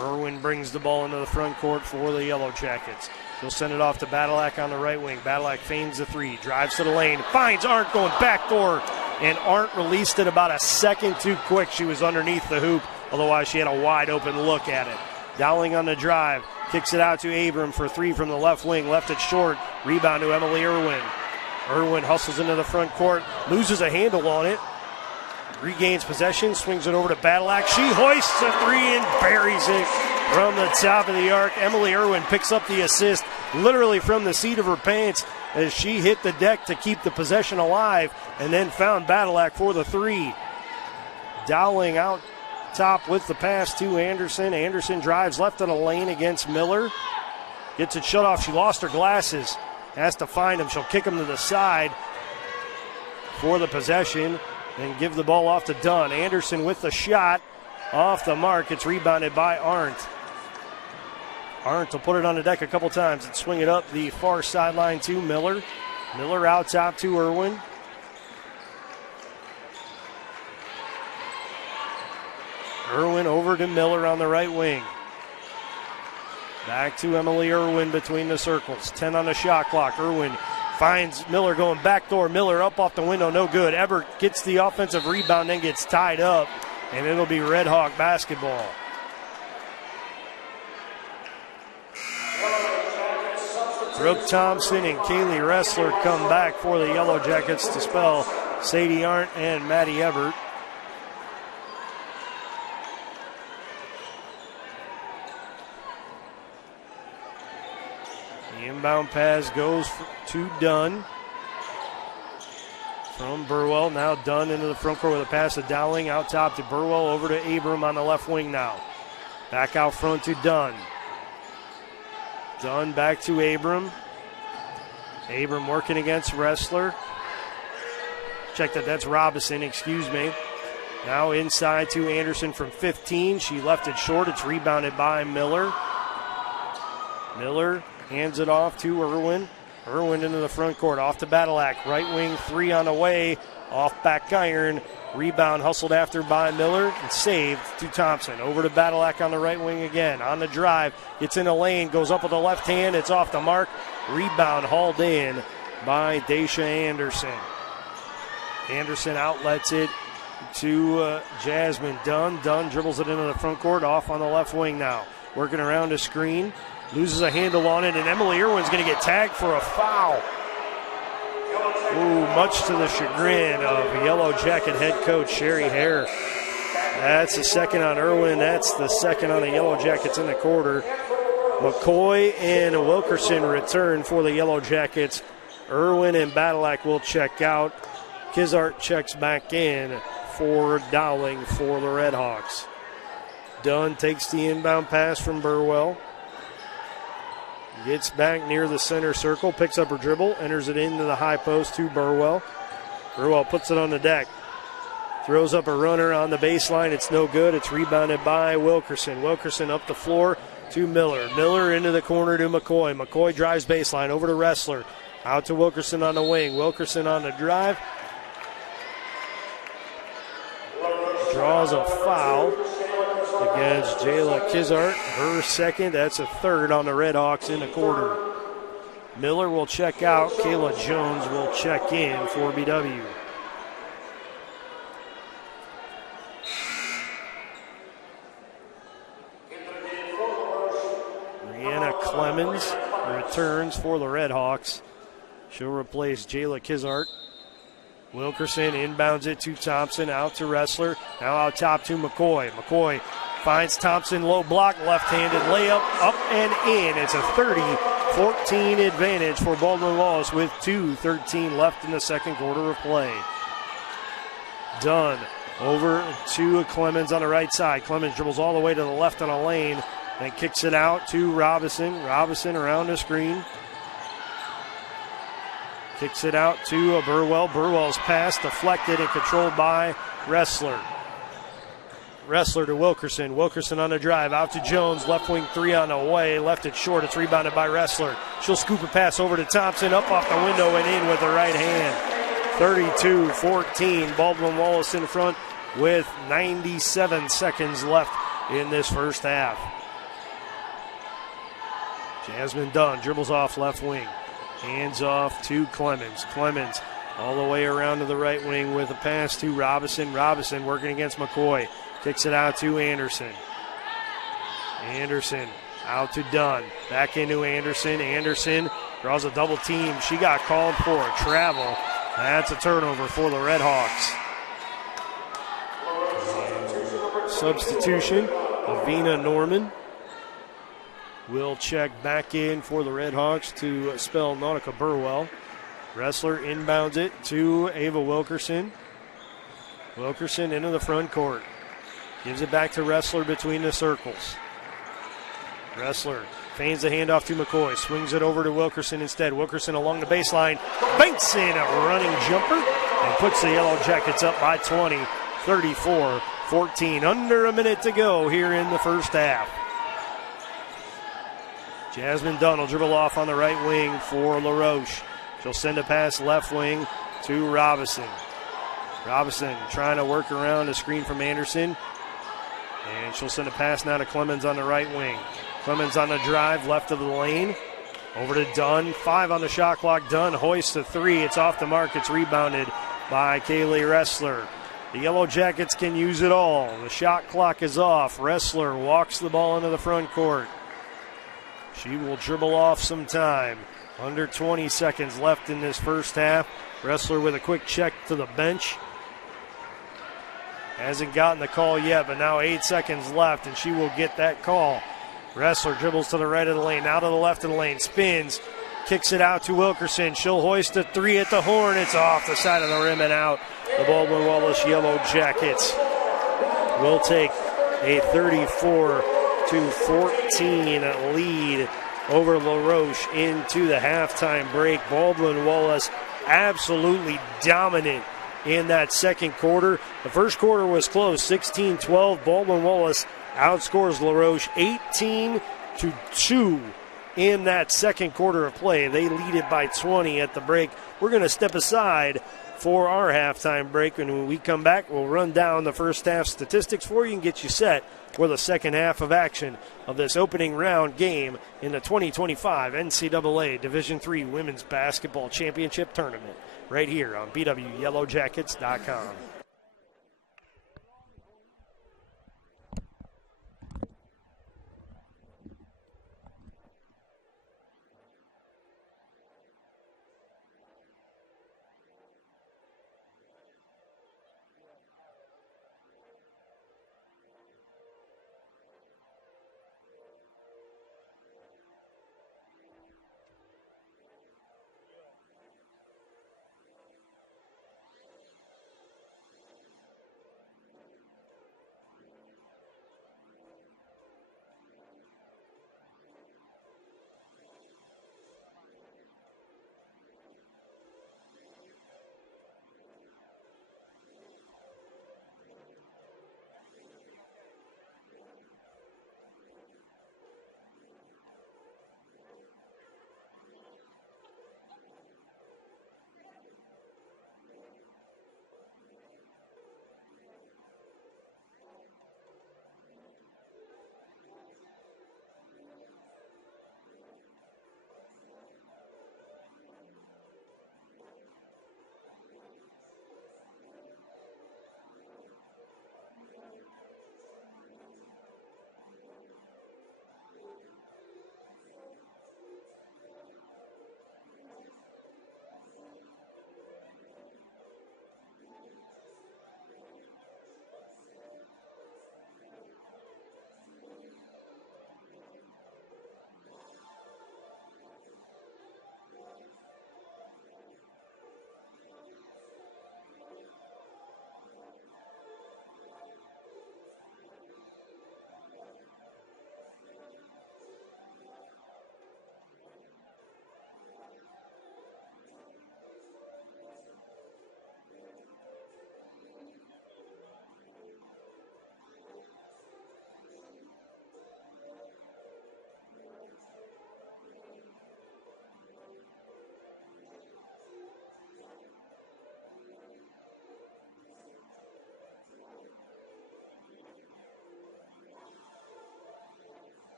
Irwin brings the ball into the front court for the Yellow Jackets. He'll send it off to Badalak on the right wing. Badalak feigns the 3, drives to the lane, finds Arndt going backdoor, and Arndt released it about a second too quick. She was underneath the hoop, otherwise she had a wide open look at it. Dowling on the drive, kicks it out to Abram for 3 from the left wing, left it short, rebound to Emily Irwin. Irwin hustles into the front court, loses a handle on it, regains possession, swings it over to Badalak. She hoists a 3 and buries it from the top of the arc. Emily Irwin picks up the assist literally from the seat of her pants as she hit the deck to keep the possession alive and then found Badalak for the 3. Dowling out top with the pass to Anderson. Anderson drives left of the lane against Miller. Gets it shut off. She lost her glasses. Has to find him. She'll kick him to the side for the possession and give the ball off to Dunn. Anderson with the shot. Off the mark. It's rebounded by Arndt. Arndt will put it on the deck a couple times and swing it up the far sideline to Miller. Miller out top to Irwin. Irwin over to Miller on the right wing. Back to Emily Irwin between the circles. 10 on the shot clock. Irwin finds Miller going backdoor. Miller up off the window, no good. Ebert gets the offensive rebound, then gets tied up, and it'll be Red Hawk basketball. Brooke Thompson and Kaylee Ressler come back for the Yellow Jackets to spell Sadie Arndt and Maddie Ebert. The inbound pass goes to Dunn. From Burwell, now Dunn into the front court with a pass to Dowling. Out top to Burwell, over to Abram on the left wing now. Back out front to Dunn. Dunn back to Abram. Abram working against Ressler. Check that, that's Robinson, excuse me. Now inside to Anderson from 15. She left it short. It's rebounded by Miller. Miller hands it off to Irwin. Irwin into the front court, off to Badalak. Right wing three on the way, off back iron. Rebound hustled after by Miller and saved to Thompson. Over to Badalak on the right wing again. On the drive, gets in the lane, goes up with the left hand. It's off the mark. Rebound hauled in by Daisha Anderson. Anderson outlets it to Jasmine Dunn. Dunn dribbles it into the front court, off on the left wing now. Working around a screen, loses a handle on it, and Emily Irwin's going to get tagged for a foul. Ooh, much to the chagrin of Yellow Jacket head coach Sherry Hare. That's the second on Irwin. That's the second on the Yellow Jackets in the quarter. McCoy and Wilkerson return for the Yellow Jackets. Irwin and Badalak will check out. Kizart checks back in for Dowling for the Red Hawks. Dunn takes the inbound pass from Burwell. Gets back near the center circle, picks up her dribble, enters it into the high post to Burwell. Burwell puts it on the deck. Throws up a runner on the baseline. It's no good. It's rebounded by Wilkerson. Wilkerson up the floor to Miller. Miller into the corner to McCoy. McCoy drives baseline over to Ressler. Out to Wilkerson on the wing. Wilkerson on the drive. Draws a foul against Jayla Kizart. Her second. That's a third on the Red Hawks in the quarter. Miller will check out. Kayla Jones will check in for BW. Brianna Clemens returns for the Red Hawks. She'll replace Jayla Kizart. Wilkerson inbounds it to Thompson, out to Ressler. Now out top to McCoy. McCoy finds Thompson, low block, left-handed layup, up and in. It's a 30-14 advantage for Baldwin Wallace with 2:13 left in the second quarter of play. Dunn over to Clemens on the right side. Clemens dribbles all the way to the left on a lane, then kicks it out to Robinson. Robinson around the screen. Kicks it out to Burwell. Burwell's pass deflected and controlled by Ressler. Ressler to Wilkerson. Wilkerson on the drive. Out to Jones. Left wing three on the way. Left it short. It's rebounded by Ressler. She'll scoop a pass over to Thompson. Up off the window and in with the right hand. 32-14. Baldwin Wallace in front with 97 seconds left in this first half. Jasmine Dunn dribbles off left wing. Hands off to Clemens. Clemens all the way around to the right wing with a pass to Robinson. Robinson working against McCoy. Kicks it out to Anderson. Anderson out to Dunn. Back into Anderson. Anderson draws a double team. She got called for a travel. That's a turnover for the Red Hawks. Substitution, Avina Norman will check back in for the Red Hawks to spell Nautica Burwell. Ressler inbounds it to Ava Wilkerson. Wilkerson into the front court. Gives it back to Ressler between the circles. Ressler Feigns the handoff to McCoy. Swings it over to Wilkerson instead. Wilkerson along the baseline. Banks in a running jumper and puts the Yellow Jackets up by 20, 34-14. Under a minute to go here in the first half. Jasmine Dunn will dribble off on the right wing for LaRoche. She'll send a pass left wing to Robinson. Robinson trying to work around a screen from Anderson. And she'll send a pass now to Clemens on the right wing. Clemens on the drive, left of the lane. Over to Dunn. 5 on the shot clock. Dunn hoists a 3. It's off the mark. It's rebounded by Kaylee Ressler. The Yellow Jackets can use it all. The shot clock is off. Ressler walks the ball into the front court. She will dribble off some time. Under 20 seconds left in this first half. Ressler with a quick check to the bench. Hasn't gotten the call yet, but now 8 seconds left, and she will get that call. Ressler dribbles to the right of the lane, now to the left of the lane, spins, kicks it out to Wilkerson. She'll hoist a 3 at the horn. It's off the side of the rim and out. The Baldwin Wallace Yellow Jackets will take a 34-14 lead over LaRoche into the halftime break. Baldwin Wallace absolutely dominant in that second quarter. The first quarter was close, 16-12. Baldwin Wallace outscores LaRoche 18-2 in that second quarter of play. They lead it by 20 at the break. We're going to step aside for our halftime break, and when we come back, we'll run down the first half statistics for you and get you set for the second half of action of this opening round game in the 2025 NCAA Division III Women's Basketball Championship Tournament right here on BWYellowJackets.com.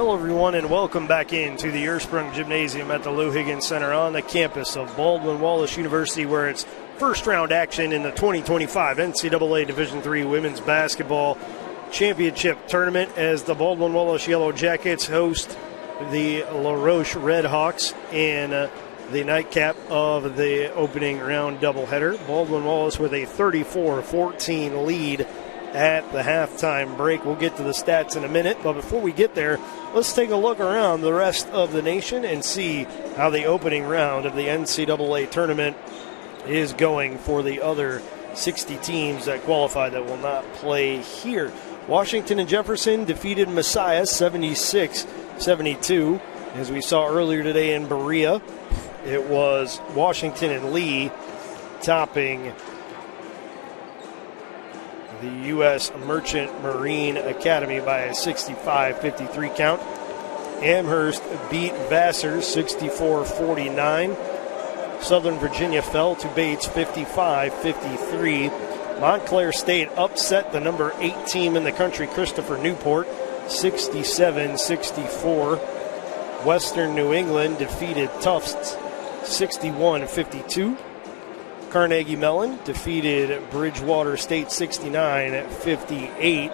Hello, everyone, and welcome back into the Ursprung Gymnasium at the Lou Higgins Center on the campus of Baldwin Wallace University, where it's first-round action in the 2025 NCAA Division III Women's Basketball Championship Tournament as the Baldwin Wallace Yellow Jackets host the Roche Red Hawks in the nightcap of the opening round doubleheader. Baldwin Wallace with a 34-14 lead at the halftime break. We'll get to the stats in a minute, but before we get there, let's take a look around the rest of the nation and see how the opening round of the NCAA tournament is going for the other 60 teams that qualify that will not play here. Washington and Jefferson defeated Messiah 76-72. As we saw earlier today in Berea, it was Washington and Lee topping the U.S. Merchant Marine Academy by a 65-53 count. Amherst beat Vassar 64-49. Southern Virginia fell to Bates 55-53. Montclair State upset the number 8 team in the country, Christopher Newport, 67-64. Western New England defeated Tufts 61-52. Carnegie Mellon defeated Bridgewater State 69-58.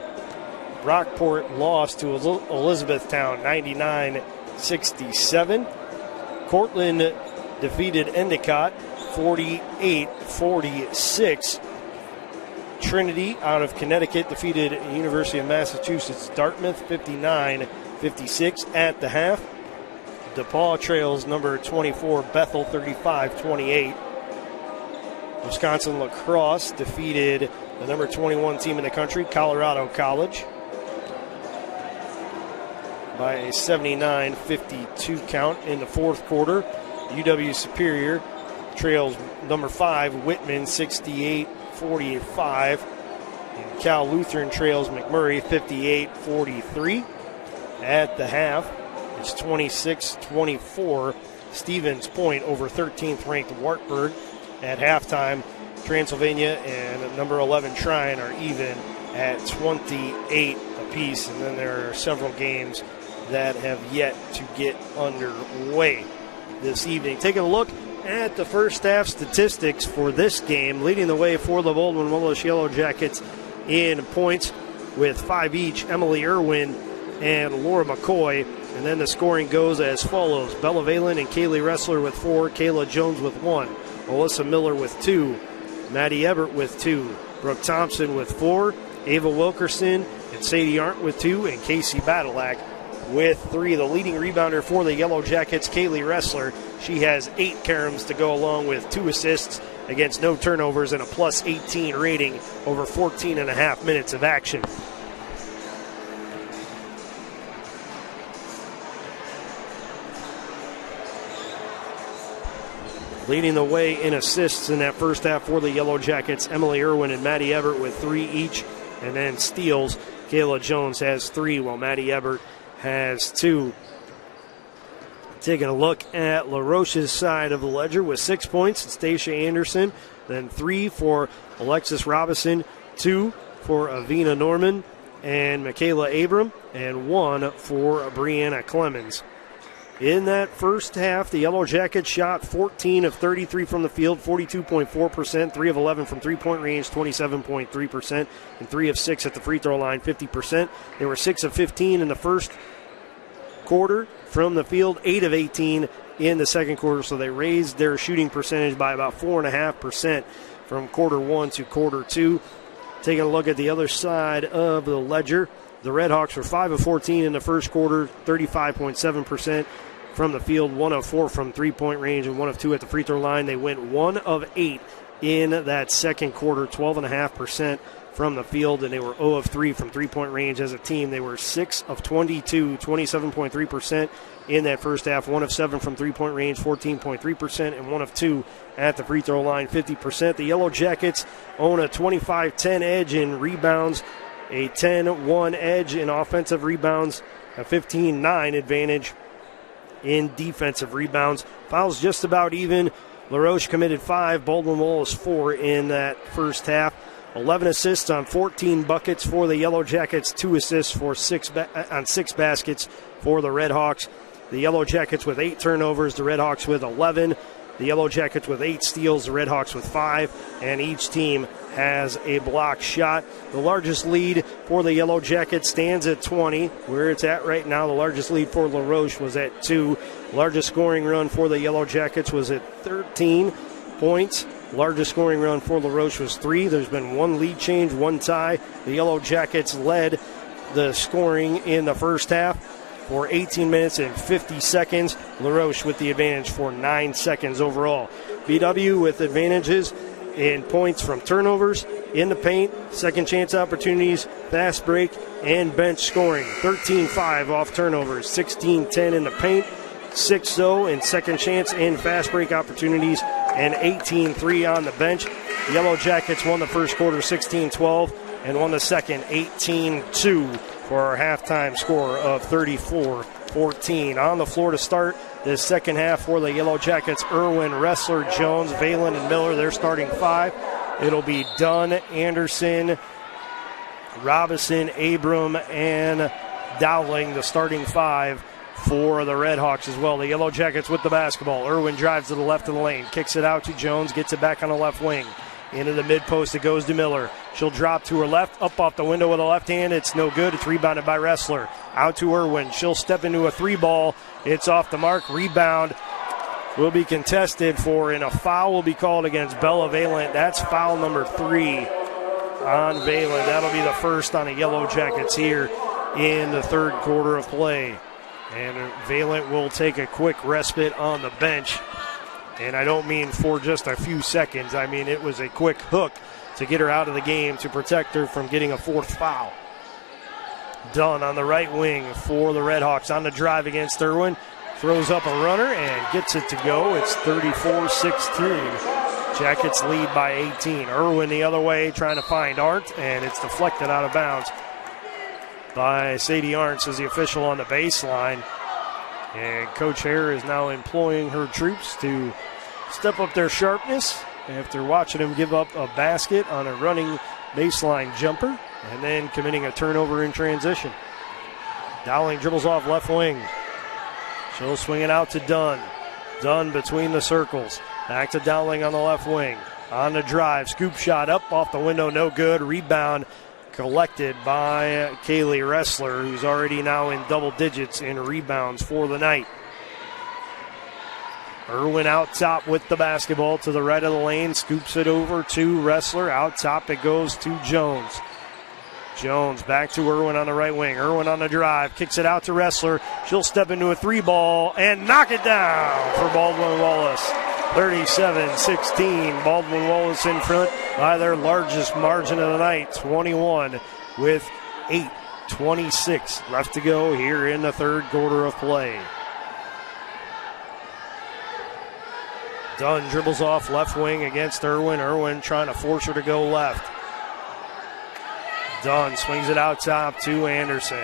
Rockport lost to Elizabethtown 99-67. Cortland defeated Endicott 48-46. Trinity out of Connecticut defeated University of Massachusetts Dartmouth 59-56 at the half. DePaul trails number 24 Bethel 35-28. Wisconsin lacrosse defeated the number 21 team in the country, Colorado College, by a 79-52 count in the fourth quarter. UW Superior trails number 5 Whitman 68-45. And Cal Lutheran trails McMurray 58-43. At the half, it's 26-24. Stevens Point over 13th ranked Wartburg. At halftime, Transylvania and number 11 Trine are even at 28 apiece. And then there are several games that have yet to get underway this evening. Taking a look at the first half statistics for this game, leading the way for the Baldwin Wallace Yellow Jackets in points with 5 each, Emily Irwin and Laura McCoy. And then the scoring goes as follows: Bella Valen and Kaylee Ressler with 4, Kayla Jones with 1, Alyssa Miller with 2, Maddie Ebert with 2, Brooke Thompson with 4, Ava Wilkerson and Sadie Arndt with 2, and Casey Badalak with 3. The leading rebounder for the Yellow Jackets, Kaylee Ressler, she has 8 caroms to go along with 2 assists against no turnovers and a plus 18 rating over 14 and a half minutes of action. Leading the way in assists in that first half for the Yellow Jackets, Emily Irwin and Maddie Ebert with 3 each. And then steals, Kayla Jones has 3, while Maddie Ebert has 2. Taking a look at La Roche's side of the ledger with 6 points, Stacia Anderson. Then 3 for Alexis Robinson, 2 for Avina Norman and Michaela Abram, and 1 for Brianna Clemens. In that first half, the Yellow Jackets shot 14 of 33 from the field, 42.4%, 3 of 11 from three-point range, 27.3%, and 3 of 6 at the free throw line, 50%. They were 6 of 15 in the first quarter from the field, 8 of 18 in the second quarter, so they raised their shooting percentage by about 4.5% from quarter 1 to quarter 2. Taking a look at the other side of the ledger, the Red Hawks were 5 of 14 in the first quarter, 35.7% from the field, 1 of 4 from three-point range, and 1 of 2 at the free throw line. They went 1 of 8 in that second quarter, 12.5% from the field, and they were 0 of 3 from three-point range as a team. They were 6 of 22, 27.3% in that first half, 1 of 7 from three-point range, 14.3%, and 1 of 2 at the free throw line, 50%. The Yellow Jackets own a 25-10 edge in rebounds, a 10-1 edge in offensive rebounds, a 15-9 advantage in defensive rebounds. Fouls just about even. La Roche committed 5, Baldwin Wallace 4 in that first half. 11 assists on 14 buckets for the Yellow Jackets, 2 assists on 6 baskets for the Red Hawks. The Yellow Jackets with 8 turnovers, the Red Hawks with 11. The Yellow Jackets with 8 steals, the Red Hawks with 5, and each team has a block shot. The largest lead for the Yellow Jackets stands at 20, where it's at right now. The largest lead for Roche was at 2. Largest scoring run for the Yellow Jackets was at 13 points. Largest scoring run for Roche was 3. There's been 1 lead change, 1 tie. The Yellow Jackets led the scoring in the first half for 18 minutes and 50 seconds. Roche with the advantage for 9 seconds overall. BW with advantages in points from turnovers, in the paint, second chance opportunities, fast break, and bench scoring. 13-5 off turnovers, 16-10 in the paint, 6-0 in second chance and fast break opportunities, and 18-3 on the bench. Yellow Jackets won the first quarter 16-12 and won the second 18-2 for our halftime score of 34-14. On the floor to start this second half for the Yellow Jackets, Irwin, Ressler, Jones, Valen, and Miller. They're starting 5. It'll be Dunn, Anderson, Robinson, Abram, and Dowling, the starting 5 for the Red Hawks as well. The Yellow Jackets with the basketball. Irwin drives to the left of the lane, kicks it out to Jones, gets it back on the left wing. Into the mid-post, it goes to Miller. She'll drop to her left, up off the window with a left hand. It's no good. It's rebounded by Ressler. Out to Irwin. She'll step into a 3-ball. It's off the mark. Rebound will be contested for, and a foul will be called against Bella Valent. That's foul number 3 on Valent. That'll be the first on the Yellow Jackets here in the third quarter of play. And Valent will take a quick respite on the bench. And I don't mean for just a few seconds. I mean it was a quick hook to get her out of the game to protect her from getting a 4th foul. Dunn on the right wing for the Red Hawks on the drive against Irwin. Throws up a runner and gets it to go. It's 34-16. Jackets lead by 18. Irwin the other way trying to find Arndt, and it's deflected out of bounds by Sadie Arndt as the official on the baseline. And Coach Hare is now employing her troops to step up their sharpness after watching him give up a basket on a running baseline jumper and then committing a turnover in transition. Dowling dribbles off left wing. She'll swing it out to Dunn. Dunn between the circles. Back to Dowling on the left wing. On the drive, scoop shot up off the window, no good. Rebound collected by Kaylee Ressler, who's already now in double digits in rebounds for the night. Irwin out top with the basketball to the right of the lane, scoops it over to Ressler. Out top it goes to Jones. Jones back to Irwin on the right wing. Irwin on the drive, kicks it out to Ressler. She'll step into a 3-ball and knock it down for Baldwin Wallace. 37-16. Baldwin Wallace in front by their largest margin of the night, 21 with 8:26 left to go here in the third quarter of play. Dunn dribbles off left wing against Irwin. Irwin trying to force her to go left. Dunn swings it out top to Anderson.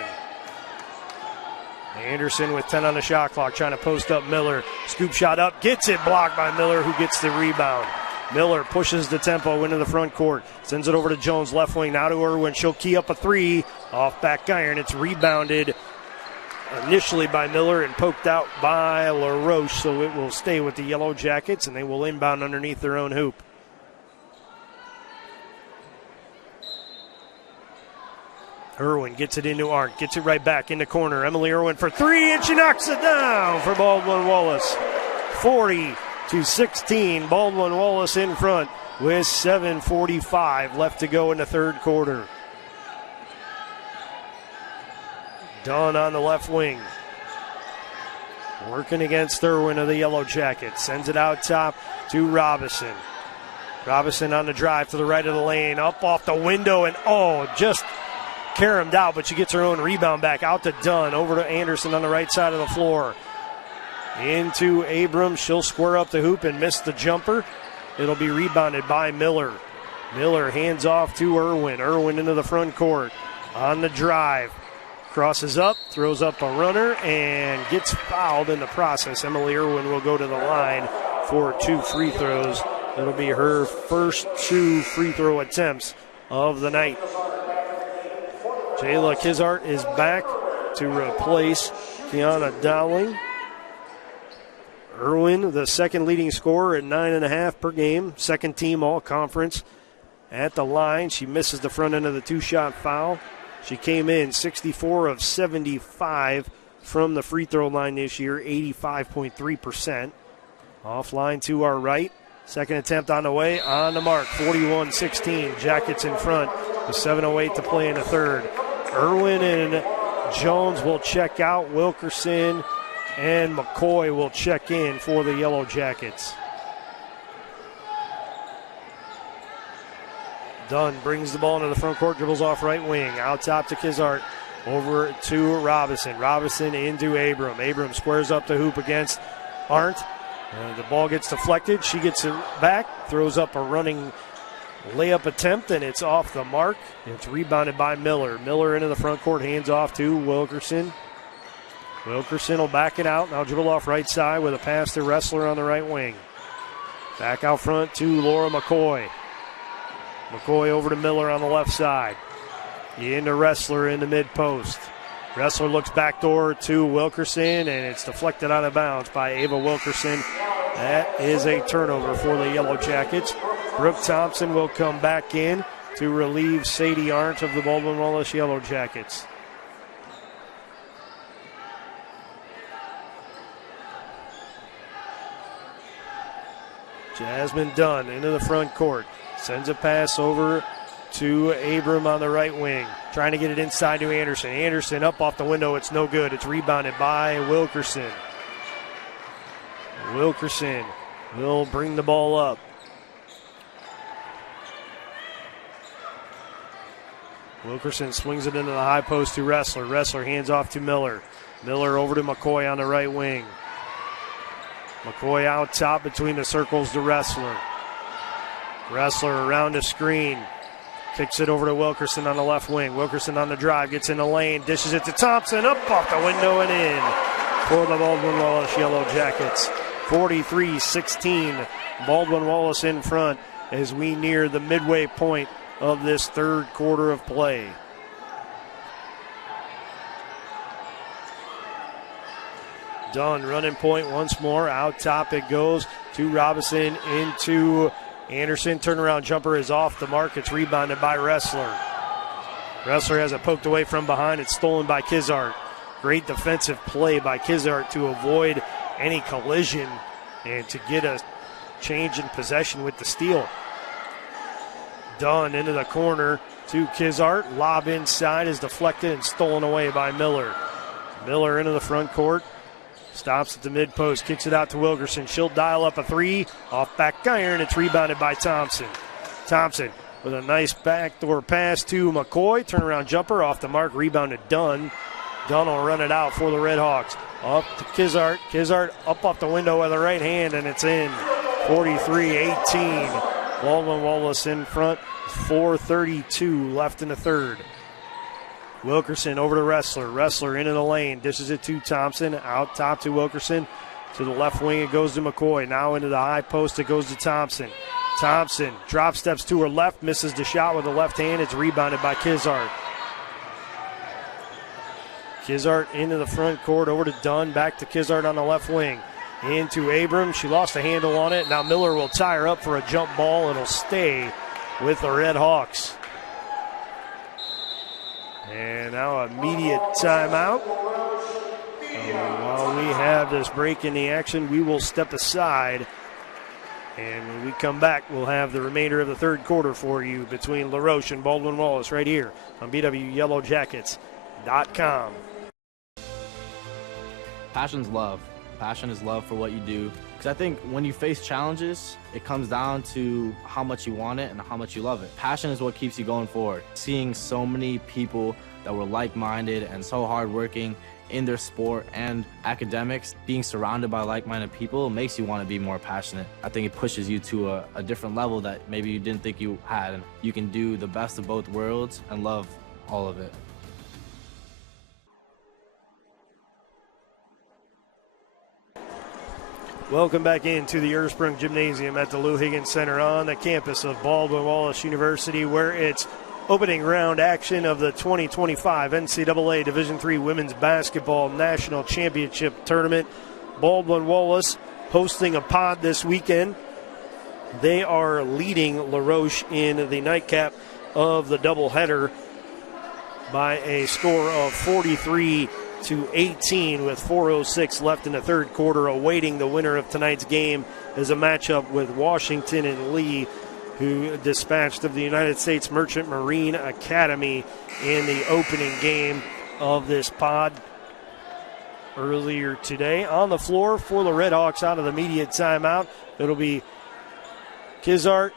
Anderson with 10 on the shot clock, trying to post up Miller. Scoop shot up, gets it blocked by Miller, who gets the rebound. Miller pushes the tempo into the front court, sends it over to Jones, left wing, now to Irwin. She'll key up a 3 off back iron. It's rebounded initially by Miller and poked out by LaRoche, so it will stay with the Yellow Jackets, and they will inbound underneath their own hoop. Irwin gets it into Arndt, gets it right back in the corner. Emily Irwin for 3, and she knocks it down for Baldwin Wallace. 40-16, Baldwin Wallace in front with 7:45 left to go in the third quarter. Dunn on the left wing. Working against Irwin of the Yellow Jackets. Sends it out top to Robinson. Robinson on the drive to the right of the lane. Up off the window and just caromed out, but she gets her own rebound back. Out to Dunn. Over to Anderson on the right side of the floor. Into Abrams. She'll square up the hoop and miss the jumper. It'll be rebounded by Miller. Miller hands off to Irwin. Irwin into the front court. On the drive. Crosses up, throws up a runner, and gets fouled in the process. Emily Irwin will go to the line for 2 free throws. It'll be her first 2 free throw attempts of the night. Jayla Kizart is back to replace Kiana Dowling. Irwin, the second leading scorer at 9.5 per game. Second team all-conference at the line. She misses the front end of the two-shot foul. She came in 64 of 75 from the free throw line this year, 85.3%. Offline to our right. Second attempt on the way, on the mark, 41-16. Jackets in front with 7:08 to play in the third. Irwin and Jones will check out. Wilkerson and McCoy will check in for the Yellow Jackets. Dunn brings the ball into the front court, dribbles off right wing. Out top to Kizart. Over to Robinson. Robinson into Abram. Abram squares up the hoop against Arndt. The ball gets deflected. She gets it back. Throws up a running layup attempt, and it's off the mark. It's rebounded by Miller. Miller into the front court. Hands off to Wilkerson. Wilkerson will back it out. Now dribble off right side with a pass to Ressler on the right wing. Back out front to Laura McCoy. McCoy over to Miller on the left side. Into Ressler in the mid-post. Ressler looks backdoor to Wilkerson, and it's deflected out of bounds by Ava Wilkerson. That is a turnover for the Yellow Jackets. Brooke Thompson will come back in to relieve Sadie Arndt of the Baldwin Wallace Yellow Jackets. Jasmine Dunn into the front court. Sends a pass over to Abram on the right wing. Trying to get it inside to Anderson. Anderson up off the window. It's no good. It's rebounded by Wilkerson. Wilkerson will bring the ball up. Wilkerson swings it into the high post to Ressler. Ressler hands off to Miller. Miller over to McCoy on the right wing. McCoy out top between the circles to Ressler. Ressler around the screen. Kicks it over to Wilkerson on the left wing. Wilkerson on the drive, gets in the lane, dishes it to Thompson, up off the window and in for the Baldwin Wallace Yellow Jackets. 43-16, Baldwin Wallace in front as we near the midway point of this third quarter of play. Dunn running point once more. Out top it goes to Robinson into Anderson. Turnaround jumper is off the mark. It's rebounded by Ressler. Ressler has it poked away from behind. It's stolen by Kizart. Great defensive play by Kizart to avoid any collision and to get a change in possession with the steal. Dunn into the corner to Kizart. Lob inside is deflected and stolen away by Miller. Miller into the front court. Stops at the mid-post, kicks it out to Wilkerson. She'll dial up a three. Off back iron, it's rebounded by Thompson. Thompson with a nice backdoor pass to McCoy. Turnaround jumper off the mark, rebounded Dunn. Dunn will run it out for the Red Hawks. Up to Kizart. Kizart up off the window with the right hand, and it's in. 43-18. Baldwin Wallace in front. 4:32 left in the third. Wilkerson over to Ressler. Ressler into the lane. Dishes it to Thompson. Out top to Wilkerson. To the left wing it goes to McCoy. Now into the high post it goes to Thompson. Thompson drop steps to her left. Misses the shot with the left hand. It's rebounded by Kizart. Kizart into the front court. Over to Dunn. Back to Kizart on the left wing. Into Abram. She lost a handle on it. Now Miller will tie her up for a jump ball. And it'll stay with the Red Hawks. And now immediate timeout. While we have this break in the action, we will step aside. And when we come back, we'll have the remainder of the third quarter for you between LaRoche and Baldwin Wallace right here on BWYellowJackets.com. Passion's love. Passion is love for what you do. Because I think when you face challenges, it comes down to how much you want it and how much you love it. Passion is what keeps you going forward. Seeing so many people that were like-minded and so hardworking in their sport and academics, being surrounded by like-minded people makes you want to be more passionate. I think it pushes you to a different level that maybe you didn't think you had. And you can do the best of both worlds and love all of it. Welcome back into the Ursprung Gymnasium at the Lou Higgins Center on the campus of Baldwin Wallace University, where it's opening round action of the 2025 NCAA Division III Women's Basketball National Championship Tournament. Baldwin Wallace hosting a pod this weekend. They are leading Roche in the nightcap of the doubleheader by a score of 43-18 with 4:06 left in the third quarter. Awaiting the winner of tonight's game is a matchup with Washington and Lee, who dispatched of the United States Merchant Marine Academy in the opening game of this pod earlier today. On the floor for the Redhawks out of the immediate timeout, it'll be Kizart,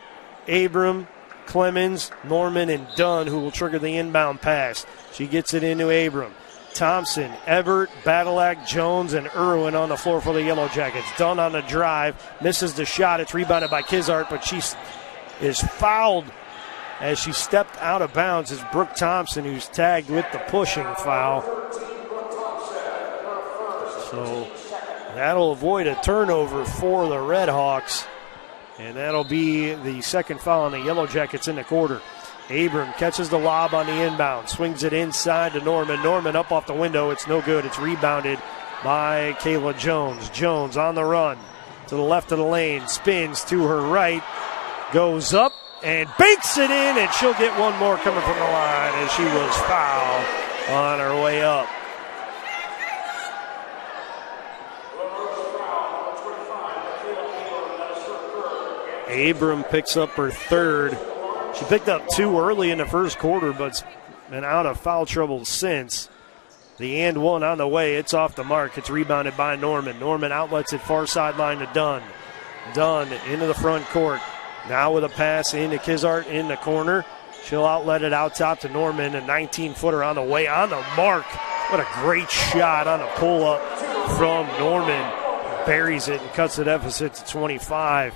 Abram, Clemens, Norman, and Dunn who will trigger the inbound pass. She gets it into Abram. Thompson, Ebert, Badalak, Jones, and Irwin on the floor for the Yellow Jackets. Dunn on the drive, misses the shot. It's rebounded by Kizart, but she is fouled as she stepped out of bounds. It's Brooke Thompson who's tagged with the pushing foul. So that'll avoid a turnover for the Redhawks. And that'll be the second foul on the Yellow Jackets in the quarter. Abram catches the lob on the inbound, swings it inside to Norman. Norman up off the window. It's no good. It's rebounded by Kayla Jones. Jones on the run to the left of the lane, spins to her right, goes up and banks it in, and she'll get one more coming from the line as she was fouled on her way up. Abram picks up her third. She picked up two early in the first quarter, but's been out of foul trouble since. The and one on the way. It's off the mark. It's rebounded by Norman. Norman outlets it far sideline to Dunn. Dunn into the front court. Now with a pass into Kizart in the corner. She'll outlet it out top to Norman. A 19-footer on the way, on the mark. What a great shot on a pull-up from Norman. Buries it and cuts the deficit to 25.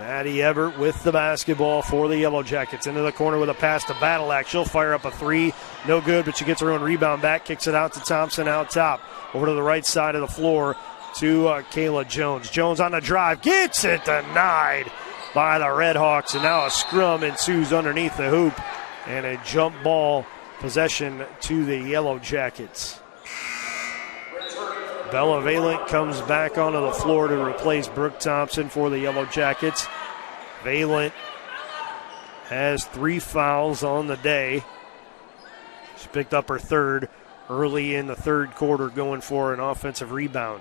Maddie Ebert with the basketball for the Yellow Jackets. Into the corner with a pass to Badalak. She'll fire up a three. No good, but she gets her own rebound back. Kicks it out to Thompson out top. Over to the right side of the floor to Kayla Jones. Jones on the drive. Gets it denied by the Redhawks. And now a scrum ensues underneath the hoop. And a jump ball possession to the Yellow Jackets. Bella Valent comes back onto the floor to replace Brooke Thompson for the Yellow Jackets. Valent has 3 fouls on the day. She picked up her third early in the third quarter, going for an offensive rebound.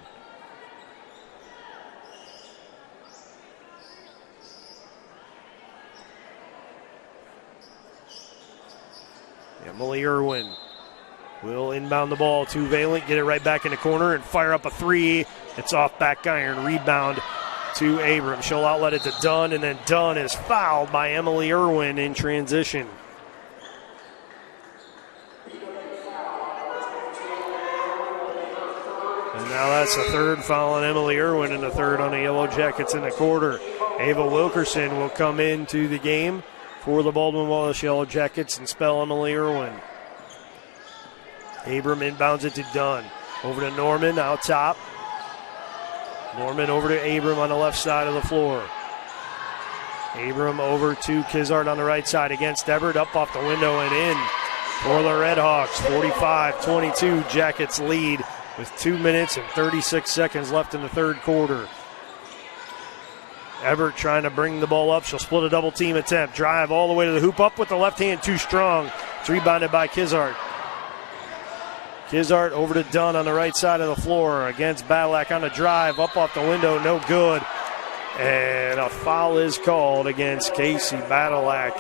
Emily Irwin will inbound the ball to Valent, get it right back in the corner and fire up a three. It's off back iron, rebound to Abram. She'll outlet it to Dunn, and then Dunn is fouled by Emily Irwin in transition. And now that's the third foul on Emily Irwin and the third on the Yellow Jackets in the quarter. Ava Wilkerson will come into the game for the Baldwin Wallace Yellow Jackets and spell Emily Irwin. Abram inbounds it to Dunn. Over to Norman out top. Norman over to Abram on the left side of the floor. Abram over to Kizart on the right side against Ebert. Up off the window and in for the Redhawks. 45-22 Jackets lead with 2 minutes and 36 seconds left in the third quarter. Ebert trying to bring the ball up. She'll split a double team attempt. Drive all the way to the hoop. Up with the left hand, too strong. It's rebounded by Kizart. Kizart over to Dunn on the right side of the floor against Badalak on the drive. Up off the window, no good. And a foul is called against Casey Badalak.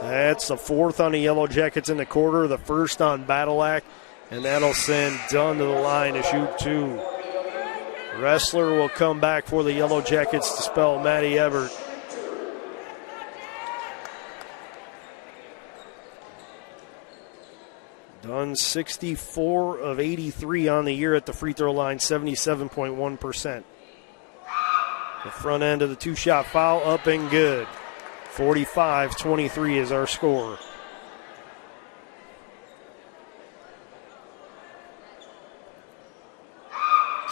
That's the fourth on the Yellow Jackets in the quarter, the first on Badalak. And that'll send Dunn to the line to shoot two. Wrestler will come back for the Yellow Jackets to spell Maddie Ebert. Dunn 64 of 83 on the year at the free throw line, 77.1%. The front end of the two-shot foul up and good. 45-23 is our score.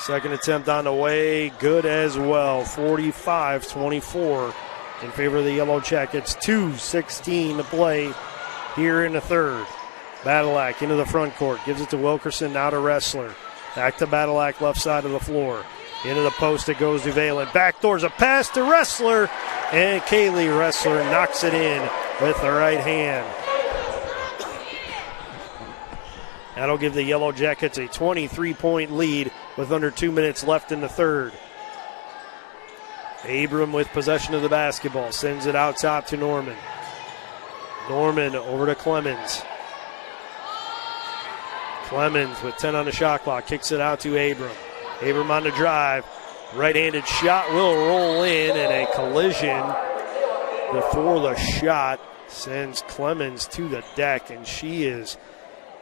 Second attempt on the way, good as well. 45-24 in favor of the Yellow Jackets. 2:16 to play here in the third. Badalak into the front court, gives it to Wilkerson, now to Wrestler. Back to Badalak, left side of the floor. Into the post it goes to Valen. Backdoors a pass to Wrestler, and Kaylee Wrestler knocks it in with the right hand. That'll give the Yellow Jackets a 23-point lead with under 2 minutes left in the third. Abram with possession of the basketball, sends it out top to Norman. Norman over to Clemens. Clemens with 10 on the shot clock, kicks it out to Abram. Abram on the drive. Right-handed shot will roll in, and a collision before the shot sends Clemens to the deck, and she is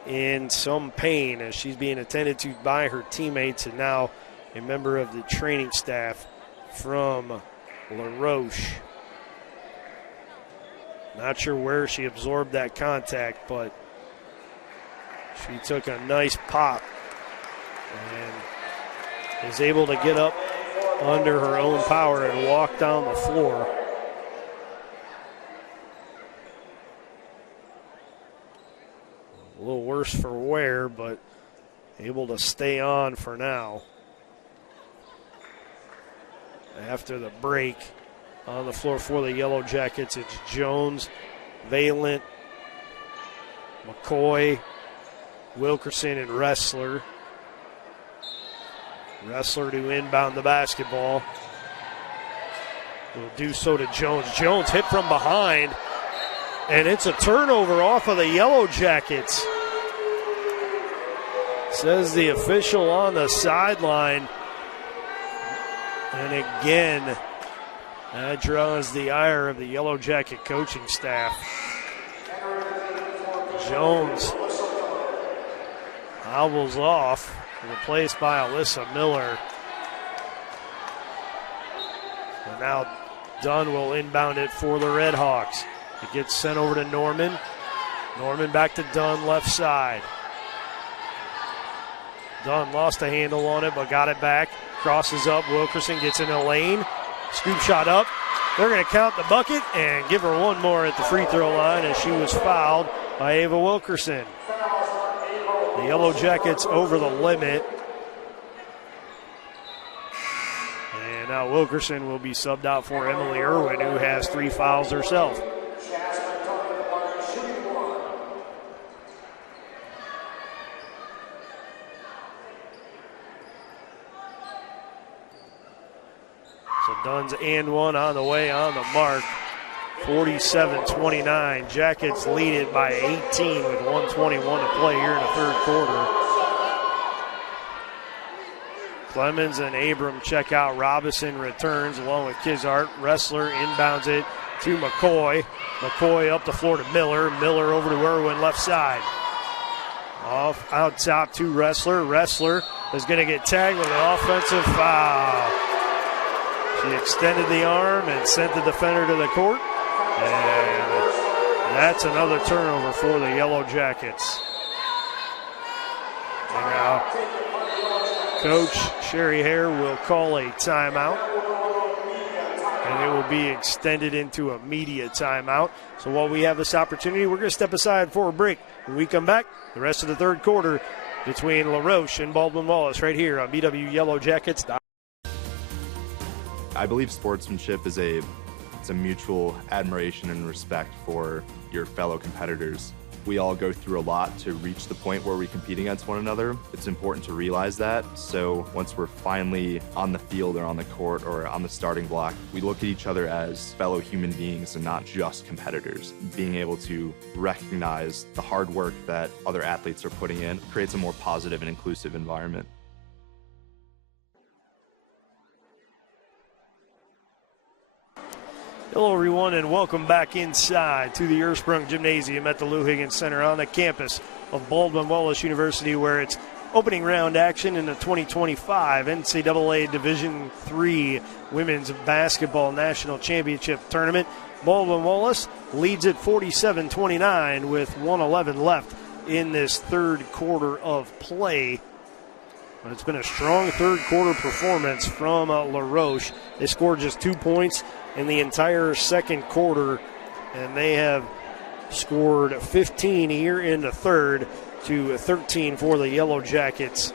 in some pain as she's being attended to by her teammates and now a member of the training staff from La Roche. Not sure where she absorbed that contact, but she took a nice pop and is able to get up under her own power and walk down the floor. A little worse for wear, but able to stay on for now. After the break, on the floor for the Yellow Jackets, it's Jones, Valent, McCoy, Wilkerson, and Wrestler. Wrestler to inbound the basketball. Will do so to Jones. Jones hit from behind, and it's a turnover off of the Yellow Jackets. Says the official on the sideline. And again, that draws the ire of the Yellow Jacket coaching staff. Jones hobbles off, replaced by Alyssa Miller. And now Dunn will inbound it for the Red Hawks. It gets sent over to Norman. Norman back to Dunn, left side. Dunn lost a handle on it, but got it back. Crosses up. Wilkerson gets in the lane. Scoop shot up. They're going to count the bucket and give her one more at the free throw line as she was fouled by Ava Wilkerson. The Yellow Jackets over the limit. And now Wilkerson will be subbed out for Emily Irwin, who has 3 fouls herself. So Dunn's and one on the way on the mark. 47-29. Jackets lead it by 18 with 1:21 to play here in the third quarter. Clemens and Abram check out. Robinson returns along with Kizart. Wrestler inbounds it to McCoy. McCoy up the floor to Miller. Miller over to Irwin, left side. Off out top to Wrestler. Wrestler is going to get tagged with an offensive foul. She extended the arm and sent the defender to the court. And that's another turnover for the Yellow Jackets. And now Coach Sherry Hare will call a timeout. And it will be extended into a media timeout. So while we have this opportunity, we're going to step aside for a break. When we come back, the rest of the third quarter between La Roche and Baldwin Wallace right here on BWYellowJackets.com. I believe sportsmanship is a mutual admiration and respect for your fellow competitors. We all go through a lot to reach the point where we compete against one another. It's important to realize that. So once we're finally on the field or on the court or on the starting block, we look at each other as fellow human beings and not just competitors. Being able to recognize the hard work that other athletes are putting in creates a more positive and inclusive environment. Hello, everyone, and welcome back inside to the Ursprung Gymnasium at the Lou Higgins Center on the campus of Baldwin Wallace University, where it's opening round action in the 2025 NCAA Division III Women's Basketball National Championship Tournament. Baldwin Wallace leads at 47-29 with 1:11 left in this third quarter of play. It's been a strong third quarter performance from LaRoche. They scored just 2 points in the entire second quarter, and they have scored 15 here in the third to 13 for the Yellow Jackets.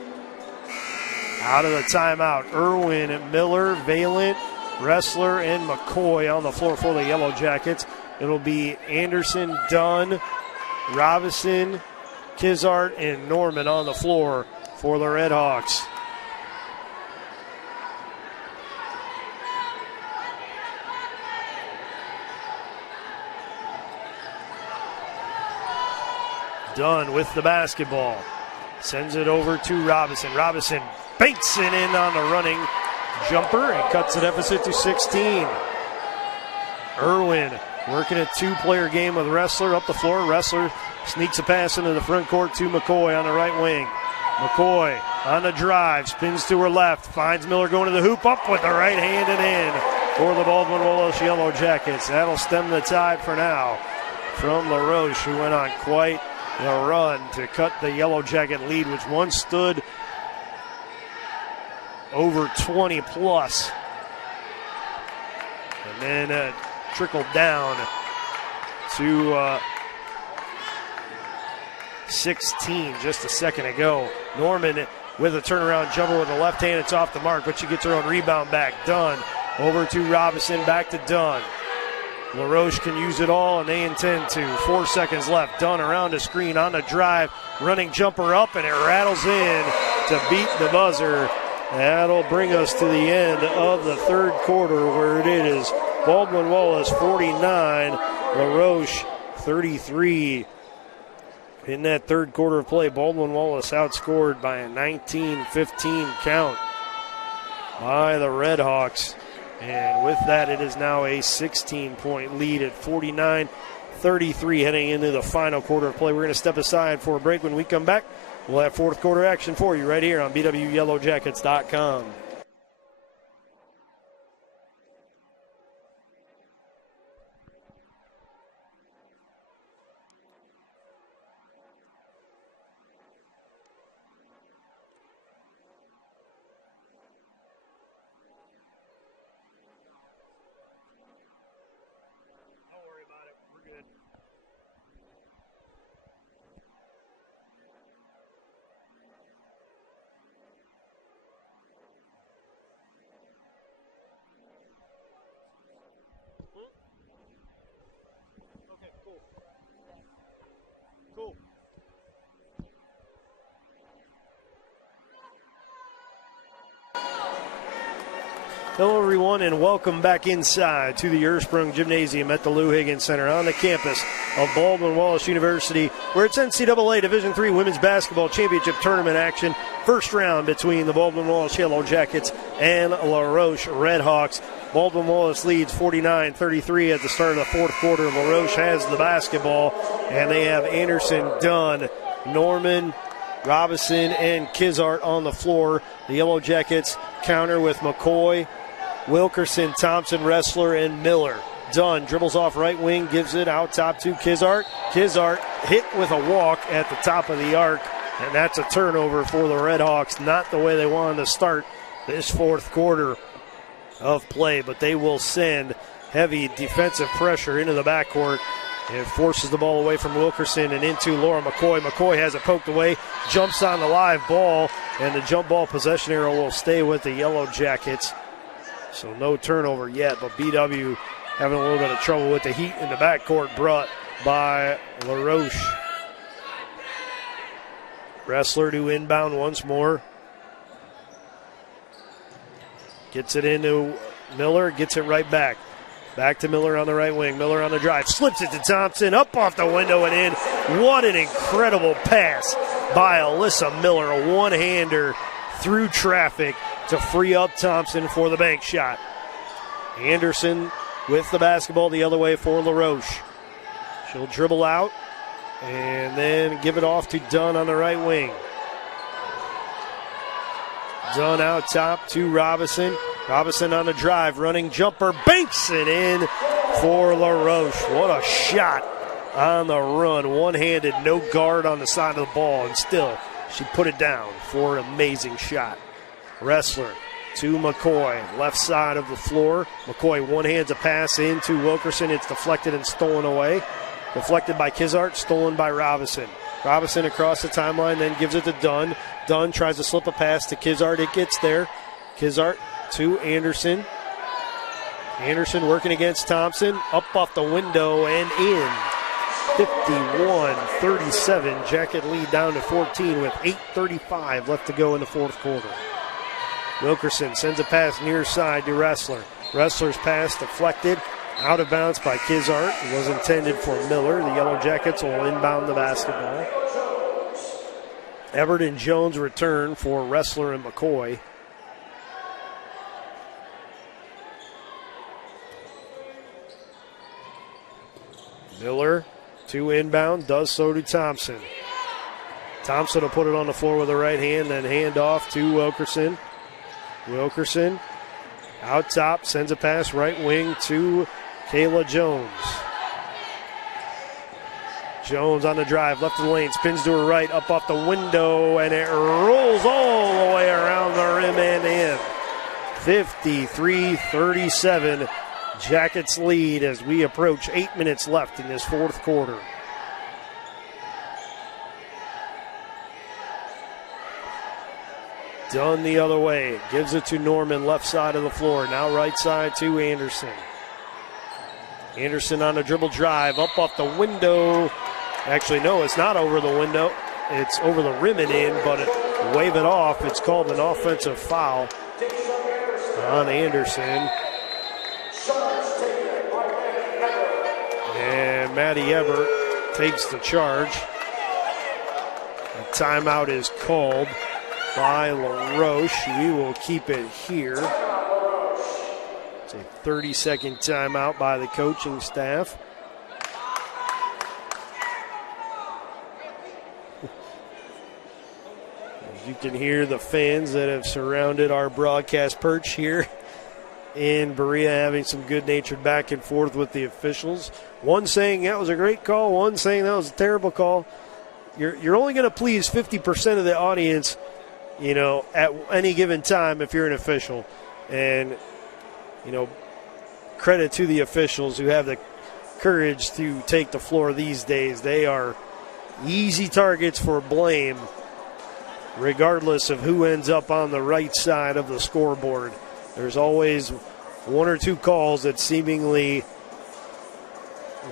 Out of the timeout, Irwin, Miller, Valent, Ressler, and McCoy on the floor for the Yellow Jackets. It'll be Anderson, Dunn, Robinson, Kizart, and Norman on the floor for the Redhawks. Dunn with the basketball. Sends it over to Robinson. Robinson banks it in on the running jumper and cuts the deficit to 16. Irwin working a two-player game with Ressler up the floor. Ressler sneaks a pass into the front court to McCoy on the right wing. McCoy on the drive, spins to her left, finds Miller going to the hoop, up with the right hand and in for the Baldwin Wallace Yellow Jackets. That'll stem the tide for now from LaRoche, who went on quite the run to cut the Yellow Jacket lead, which once stood over 20 plus. And then trickled down to 16 just a second ago. Norman with a turnaround jumper with the left hand. It's off the mark, but she gets her own rebound back. Dunn over to Robinson, back to Dunn. LaRoche can use it all, and they intend to. 4 seconds left. Dunn around the screen on the drive. Running jumper up, and it rattles in to beat the buzzer. That'll bring us to the end of the third quarter, where it is Baldwin Wallace 49, LaRoche 33. In that third quarter of play, Baldwin Wallace outscored by a 19-15 count by the Redhawks. And with that, it is now a 16-point lead at 49-33 heading into the final quarter of play. We're going to step aside for a break. When we come back, we'll have fourth quarter action for you right here on BWYellowJackets.com. Hello, everyone, and welcome back inside to the Ursprung Gymnasium at the Lou Higgins Center on the campus of Baldwin Wallace University, where it's NCAA Division III Women's Basketball Championship Tournament action. First round between the Baldwin Wallace Yellow Jackets and LaRoche Redhawks. Baldwin Wallace leads 49-33 at the start of the fourth quarter. LaRoche has the basketball, and they have Anderson, Dunn, Norman, Robinson, and Kizart on the floor. The Yellow Jackets counter with McCoy, Wilkerson, Thompson, Ressler, and Miller. Dunn dribbles off right wing, gives it out top to Kizart. Kizart hit with a walk at the top of the arc, and that's a turnover for the Redhawks. Not the way they wanted to start this fourth quarter of play, but they will send heavy defensive pressure into the backcourt. It forces the ball away from Wilkerson and into Laura McCoy. McCoy has it poked away, jumps on the live ball, and the jump ball possession arrow will stay with the Yellow Jackets. So no turnover yet, but BW having a little bit of trouble with the heat in the backcourt brought by LaRoche. Ressler to inbound once more. Gets it into Miller, gets it right back. Back to Miller on the right wing. Miller on the drive. Slips it to Thompson. Up off the window and in. What an incredible pass by Alyssa Miller. A one-hander through traffic to free up Thompson for the bank shot. Anderson with the basketball the other way for LaRoche. She'll dribble out and then give it off to Dunn on the right wing. Dunn out top to Robinson. Robinson on the drive, running jumper, banks it in for LaRoche. What a shot on the run. One-handed, no guard on the side of the ball, and still She put it down for an amazing shot. Wrestler to McCoy, left side of the floor. McCoy one-hands a pass into Wilkerson. It's deflected and stolen away. Deflected by Kizart, stolen by Robinson. Robinson across the timeline, then gives it to Dunn. Dunn tries to slip a pass to Kizart. It gets there. Kizart to Anderson. Anderson working against Thompson. Up off the window and in. 51-37. Jacket lead down to 14 with 8:35 left to go in the fourth quarter. Wilkerson sends a pass near side to Wrestler. Wrestler's pass deflected. Out of bounds by Kizart. It was intended for Miller. The Yellow Jackets will inbound the basketball. Everett and Jones return for Wrestler and McCoy. Miller to inbound, does so to Thompson. Thompson will put it on the floor with the right hand, then hand off to Wilkerson. Wilkerson out top, sends a pass right wing to Kayla Jones. Jones on the drive, left of the lane, spins to her right, up off the window, and it rolls all the way around the rim and in. 53-37, Jackets lead as we approach 8 minutes left in this fourth quarter. Dunn the other way, gives it to Norman, left side of the floor, now right side to Anderson. Anderson on a dribble drive, up off the window. Actually, no, it's not over the window. It's over the rim and in, but wave it off. It's called an offensive foul on Anderson. And Maddie Everett takes the charge. A timeout is called by LaRoche. We will keep it here. It's a 30-second timeout by the coaching staff. As you can hear the fans that have surrounded our broadcast perch here in Berea having some good-natured back and forth with the officials. One saying that was a great call, one saying that was a terrible call. You're only going to please 50% of the audience, you know, at any given time if you're an official. And, you know, credit to the officials who have the courage to take the floor these days. They are easy targets for blame, regardless of who ends up on the right side of the scoreboard. There's always one or two calls that seemingly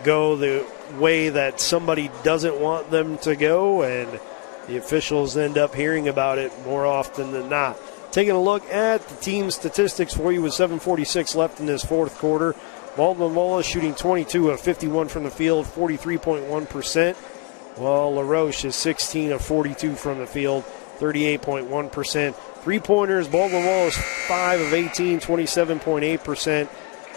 go the way that somebody doesn't want them to go, and the officials end up hearing about it more often than not. Taking a look at the team statistics for you with 7:46 left in this fourth quarter. Baldwin Wallace shooting 22 of 51 from the field, 43.1%, while LaRoche is 16 of 42 from the field, 38.1%. Three-pointers, Baldwin Wallace 5 of 18, 27.8%,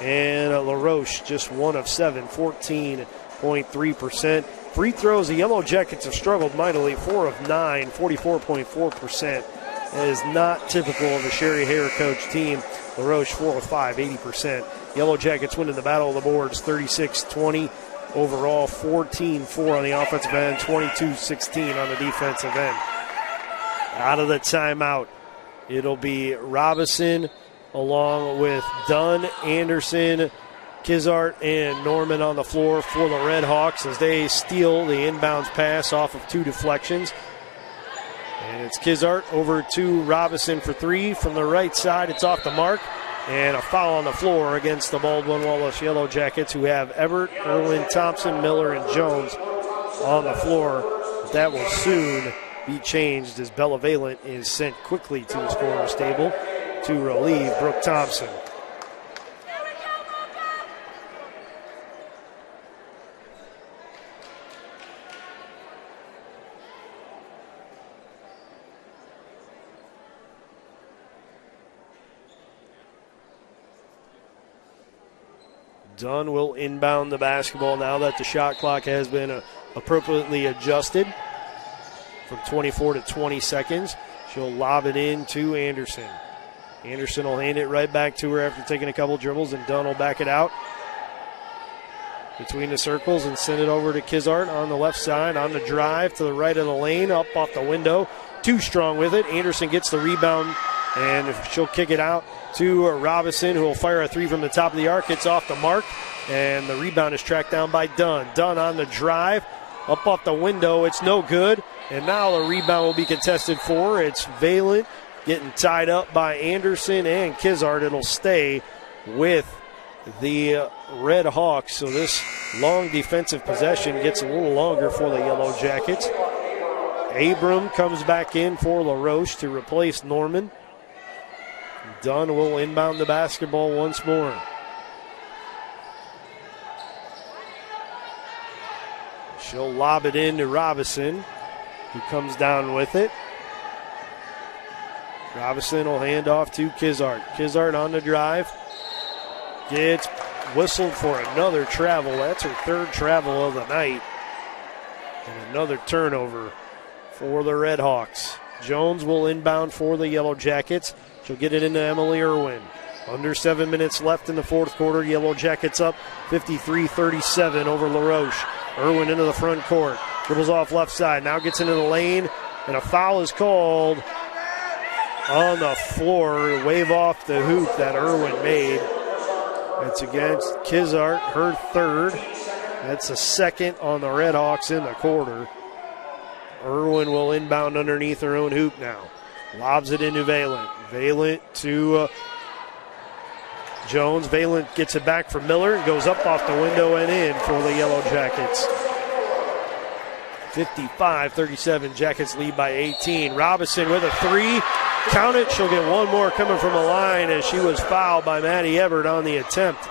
and LaRoche just 1 of 7, 14.3%. Free throws, the Yellow Jackets have struggled mightily, 4 of 9, 44.4%. That is not typical of a Sherry Hare coach team. LaRoche 4 of 5, 80%. Yellow Jackets winning the battle of the boards, 36-20 overall, 14-4 on the offensive end, 22-16 on the defensive end. Out of the timeout, it'll be Robinson along with Dunn, Anderson, Kizart, and Norman on the floor for the Red Hawks as they steal the inbounds pass off of two deflections. And it's Kizart over to Robinson for three from the right side. It's off the mark. And a foul on the floor against the Baldwin Wallace Yellow Jackets, who have Everett, Irwin, Thompson, Miller, and Jones on the floor. That will soon be changed as Bella Valent is sent quickly to the scorer's table to relieve Brooke Thompson. Dunn will inbound the basketball now that the shot clock has been appropriately adjusted from 24 to 20 seconds. She'll lob it in to Anderson. Anderson will hand it right back to her after taking a couple dribbles, and Dunn will back it out between the circles and send it over to Kizart on the left side on the drive to the right of the lane, up off the window. too strong with it. Anderson gets the rebound, and she'll kick it out to Robinson, who will fire a three from the top of the arc. It's off the mark, and the rebound is tracked down by Dunn. Dunn on the drive, up off the window. It's no good, and now the rebound will be contested for. It's Valent getting tied up by Anderson and Kizart. It'll stay with the Red Hawks. So this long defensive possession gets a little longer for the Yellow Jackets. Abram comes back in for LaRoche to replace Norman. Dunn will inbound the basketball once more. She'll lob it in to Robinson, who comes down with it. Robinson will hand off to Kizart. Kizart on the drive. Gets whistled for another travel. That's her third travel of the night. And another turnover for the Red Hawks. Jones will inbound for the Yellow Jackets. She'll get it into Emily Irwin. Under 7 minutes left in the fourth quarter. Yellow Jackets up 53-37 over LaRoche. Irwin into the front court. Dribbles off left side. Now gets into the lane. And a foul is called on the floor. Wave off the hoop that Irwin made. That's against Kizart, her third. That's the second on the Red Hawks in the quarter. Irwin will inbound underneath her own hoop now. Lobs it into Valent. Valent to Jones. Valent gets it back for Miller and goes up off the window and in for the Yellow Jackets. 55-37, Jackets lead by 18. Robinson with a three. Count it. She'll get one more coming from the line as she was fouled by Maddie Everett on the attempt.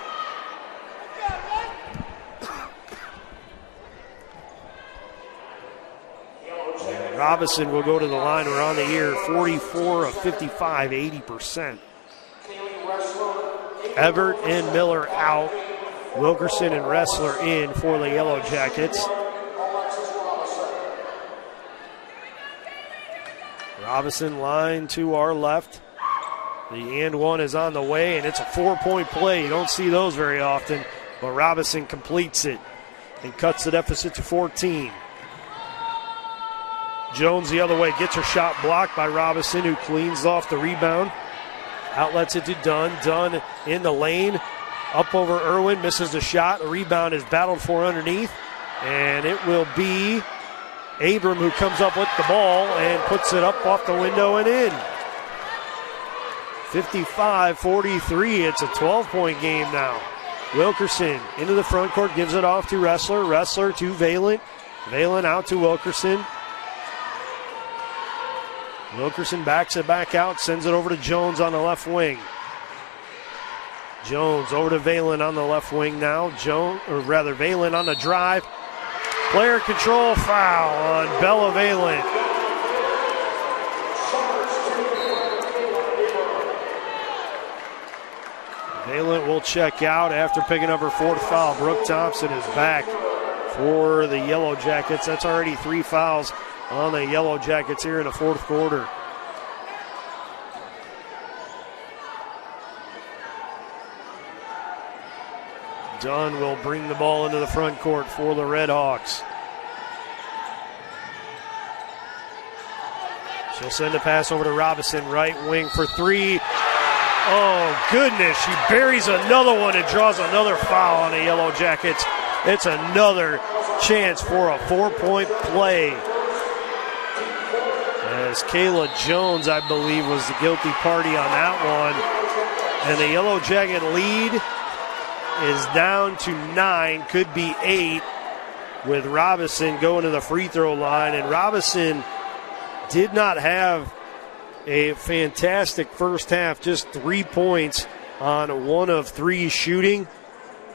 And Robinson will go to the line. We're on the year 44 of 55, 80%. Everett and Miller out. Wilkerson and Ressler in for the Yellow Jackets. Robinson line to our left. The and one is on the way, and it's a 4-point play. You don't see those very often, but Robinson completes it and cuts the deficit to 14. Jones the other way, gets her shot blocked by Robinson, who cleans off the rebound. Outlets it to Dunn. Dunn in the lane. Up over Irwin, misses the shot. A rebound is battled for underneath, and it will be Abram who comes up with the ball and puts it up off the window and in. 55-43. It's a 12-point game now. Wilkerson into the front court, gives it off to Ressler. Ressler to Valent. Valent out to Wilkerson. Wilkerson backs it back out, sends it over to Jones on the left wing. Jones over to Valent on the left wing now. Valent on the drive. Player control foul on Bella Valent. Valent will check out after picking up her fourth foul. Brooke Thompson is back for the Yellow Jackets. That's already 3 fouls on the Yellow Jackets here in the fourth quarter. Dunn will bring the ball into the front court for the Red Hawks. She'll send a pass over to Robinson, right wing for three. Oh, goodness. She buries another one and draws another foul on the Yellow Jackets. It's another chance for a 4-point play. As Kayla Jones, I believe, was the guilty party on that one. And the Yellow Jacket lead is down to 9, could be 8, with Robinson going to the free throw line. And Robinson did not have a fantastic first half, just 3 points on 1 of 3 shooting.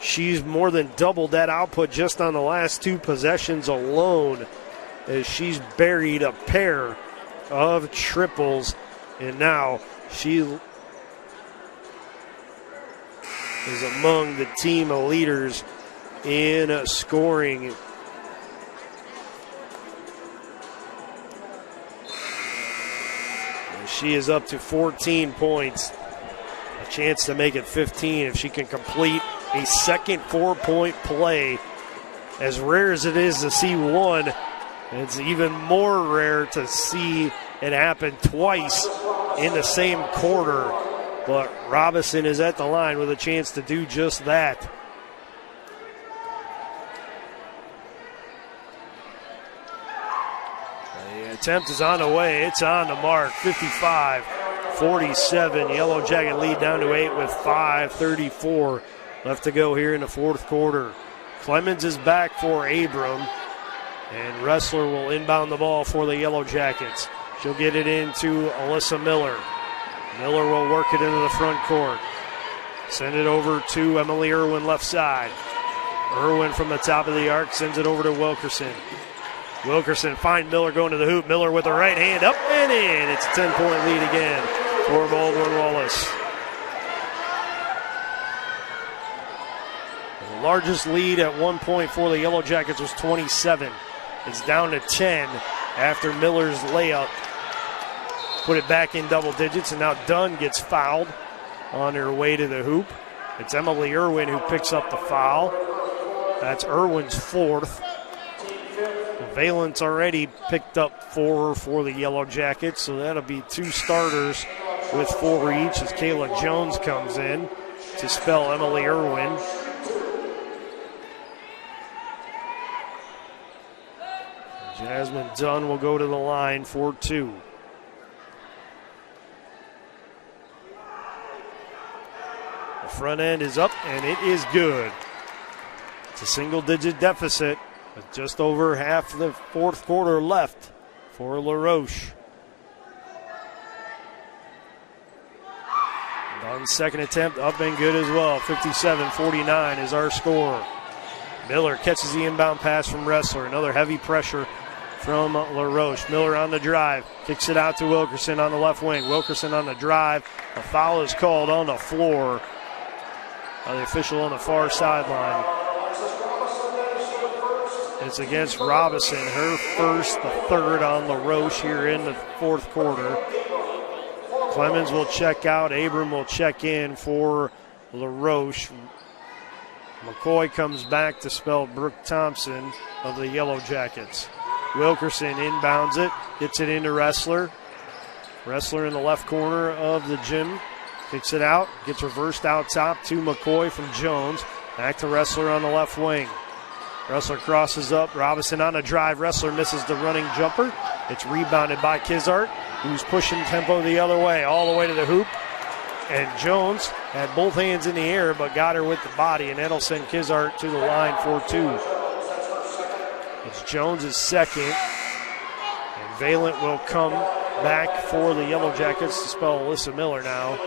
She's more than doubled that output just on the last 2 possessions alone, as she's buried a pair of triples. And now she is among the team of leaders in scoring. And she is up to 14 points. A chance to make it 15 if she can complete a second 4-point play. As rare as it is to see one, it's even more rare to see It happened twice in the same quarter, but Robinson is at the line with a chance to do just that. The attempt is on the way. It's on the mark. 55-47. Yellow Jacket lead down to 8 with 5:34 left to go here in the fourth quarter. Clemens is back for Abram, and Ressler will inbound the ball for the Yellow Jackets. She'll get it into Alyssa Miller. Miller will work it into the front court. Send it over to Emily Irwin left side. Irwin from the top of the arc sends it over to Wilkerson. Wilkerson finds Miller going to the hoop. Miller with the right hand up and in. It's a 10-point lead again for Baldwin Wallace. The largest lead at one point for the Yellow Jackets was 27. It's down to 10 after Miller's layup put it back in double digits, and now Dunn gets fouled on her way to the hoop. It's Emily Irwin who picks up the foul. That's Irwin's fourth. Valence already picked up 4 for the Yellow Jackets, so that'll be 2 starters with 4 each as Kayla Jones comes in to spell Emily Irwin. Jasmine Dunn will go to the line for 2. The front end is up, and it is good. It's a single-digit deficit with just over half the fourth quarter left for La Roche. Dunn's second attempt up and good as well. 57-49 is our score. Miller catches the inbound pass from Ressler. Another heavy pressure from La Roche. Miller on the drive. Kicks it out to Wilkerson on the left wing. Wilkerson on the drive. A foul is called on the floor by the official on the far sideline. It's against Robinson. Her first, the third on La Roche here in the fourth quarter. Clemens will check out. Abram will check in for La Roche. McCoy comes back to spell Brooke Thompson of the Yellow Jackets. Wilkerson inbounds it, gets it into Ressler. Ressler in the left corner of the gym. Kicks it out, gets reversed out top to McCoy from Jones. Back to Ressler on the left wing. Ressler crosses up, Robinson on a drive. Ressler misses the running jumper. It's rebounded by Kizart, who's pushing tempo the other way, all the way to the hoop. And Jones had both hands in the air, but got her with the body, and that'll send Kizart to the line for 2. It's Jones' second, and Valent will come back for the Yellow Jackets to spell Alyssa Miller now.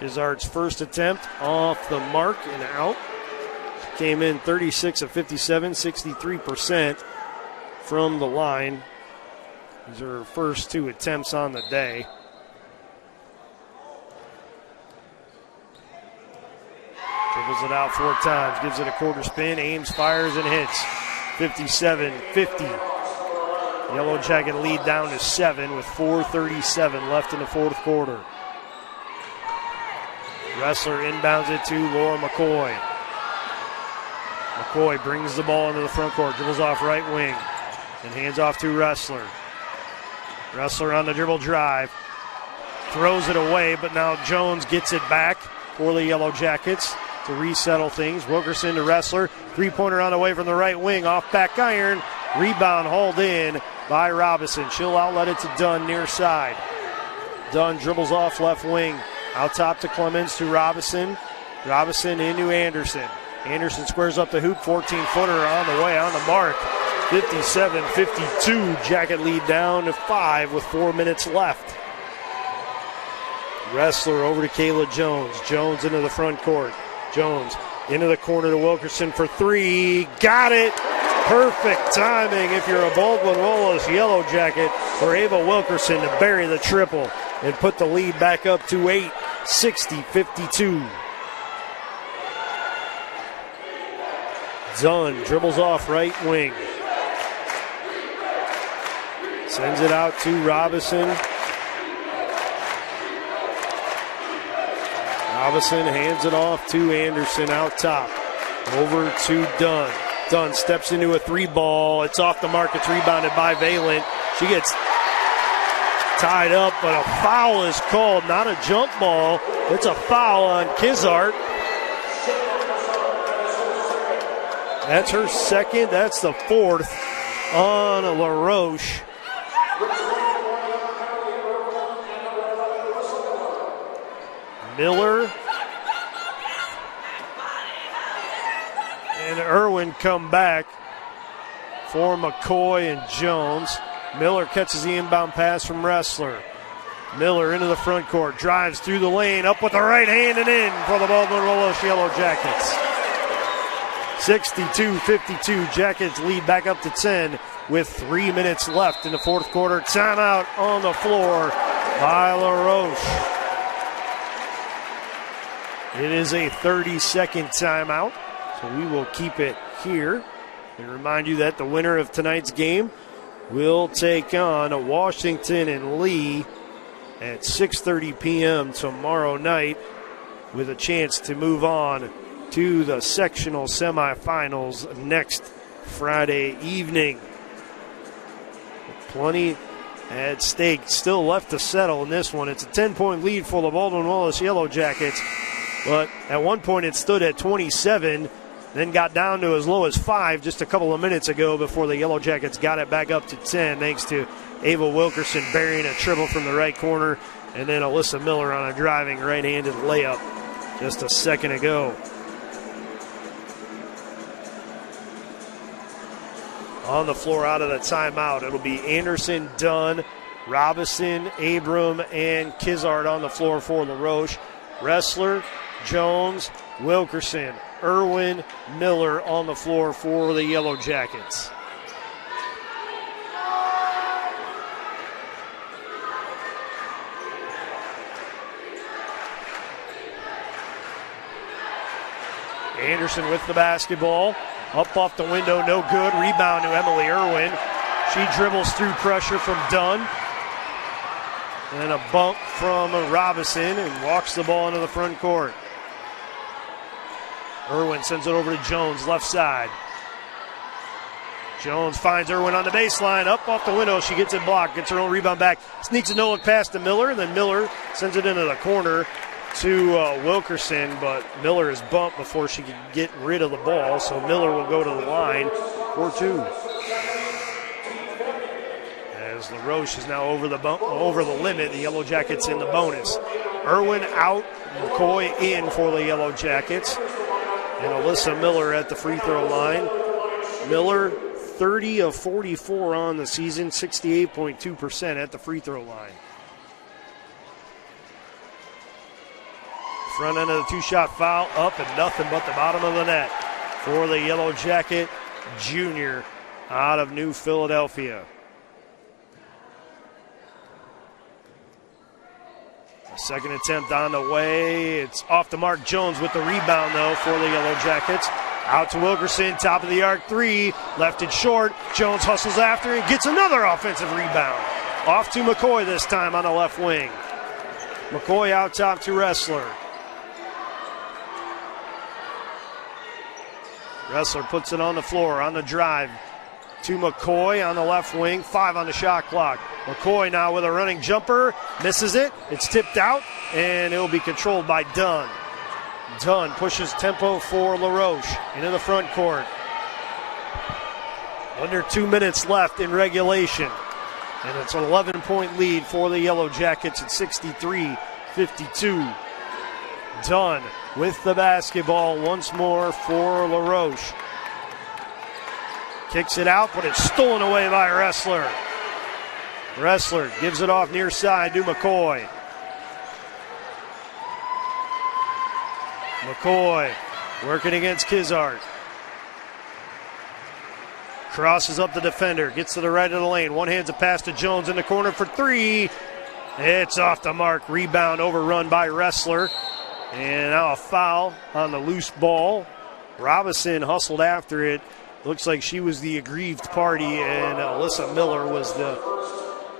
Kizart's first attempt off the mark and out. Came in 36 of 57, 63% from the line. These are her first 2 attempts on the day. Dribbles it out 4 times, gives it a quarter spin, aims, fires, and hits. 57-50. Yellow Jacket lead down to 7 with 4:37 left in the fourth quarter. Ressler inbounds it to Laura McCoy. McCoy brings the ball into the front court, dribbles off right wing, and hands off to Ressler. Ressler on the dribble drive, throws it away, but now Jones gets it back for the Yellow Jackets to resettle things. Wilkerson to Ressler, 3-pointer on the way from the right wing, off back iron, rebound hauled in by Robinson. She'll outlet it to Dunn near side. Dunn dribbles off left wing, out top to Clemens to Robinson. Robinson into Anderson. Anderson squares up the hoop, 14-footer on the way, on the mark. 57-52, Jacket lead down to 5 with 4 minutes left. Ressler over to Kayla Jones. Jones into the front court. Jones into the corner to Wilkerson for 3. Got it! Perfect timing if you're a Baldwin Wallace Yellow Jacket for Ava Wilkerson to bury the triple and put the lead back up to 8, 60-52. Dunn dribbles off right wing. Sends it out to Robinson. Robinson hands it off to Anderson out top. Over to Dunn. Dunn steps into a 3-ball. It's off the mark. It's rebounded by Valent. She gets tied up, but a foul is called. Not a jump ball. It's a foul on Kizart. That's her second. That's the fourth on LaRoche. Miller and Irwin come back for McCoy and Jones. Miller catches the inbound pass from Ressler. Miller into the front court, drives through the lane, up with the right hand and in for the Baldwin Wallace Yellow Jackets. 62-52, Jackets lead back up to 10 with 3 minutes left in the fourth quarter. Timeout on the floor by LaRoche. It is a 30-second timeout, so we will keep it here. And remind you that the winner of tonight's game will take on Washington and Lee at 6:30 p.m. tomorrow night with a chance to move on to the sectional semifinals next Friday evening. Plenty at stake, still left to settle in this one. It's a 10-point lead for the Baldwin Wallace Yellow Jackets. But at one point it stood at 27, then got down to as low as 5 just a couple of minutes ago before the Yellow Jackets got it back up to 10 thanks to Ava Wilkerson burying a triple from the right corner and then Alyssa Miller on a driving right-handed layup just a second ago. On the floor out of the timeout, it'll be Anderson, Dunn, Robinson, Abram, and Kizart on the floor for LaRoche. Ressler, Jones, Wilkerson, Irwin, Miller on the floor for the Yellow Jackets. Anderson with the basketball. Up off the window, no good. Rebound to Emily Irwin. She dribbles through pressure from Dunn. And a bump from Robinson and walks the ball into the front court. Irwin sends it over to Jones, left side. Jones finds Irwin on the baseline, up off the window. She gets it blocked, gets her own rebound back. Sneaks a no-look pass to Miller, and then Miller sends it into the corner to Wilkerson, but Miller is bumped before she can get rid of the ball, so Miller will go to the line for 2. As LaRoche is now over the limit, the Yellow Jackets in the bonus. Irwin out, McCoy in for the Yellow Jackets. And Alyssa Miller at the free throw line. Miller, 30 of 44 on the season, 68.2% at the free throw line. Front end of the two-shot foul, up and nothing but the bottom of the net for the Yellow Jacket junior out of New Philadelphia. Second attempt on the way. It's off the mark. Jones with the rebound, though, for the Yellow Jackets. Out to Wilkerson, top of the arc 3. Left it short. Jones hustles after and gets another offensive rebound. Off to McCoy this time on the left wing. McCoy out top to Ressler. Ressler puts it on the floor on the drive to McCoy on the left wing. 5 on the shot clock. McCoy now with a running jumper. Misses it. It's tipped out, and it will be controlled by Dunn. Dunn pushes tempo for LaRoche into the front court. Under 2 minutes left in regulation. And it's an 11-point lead for the Yellow Jackets at 63-52. Dunn with the basketball once more for LaRoche. Kicks it out, but it's stolen away by Ressler. Ressler gives it off near side to McCoy. McCoy working against Kizart. Crosses up the defender, gets to the right of the lane. One hands a pass to Jones in the corner for 3. It's off the mark. Rebound overrun by Ressler. And now a foul on the loose ball. Robinson hustled after it. Looks like she was the aggrieved party, and Alyssa Miller was the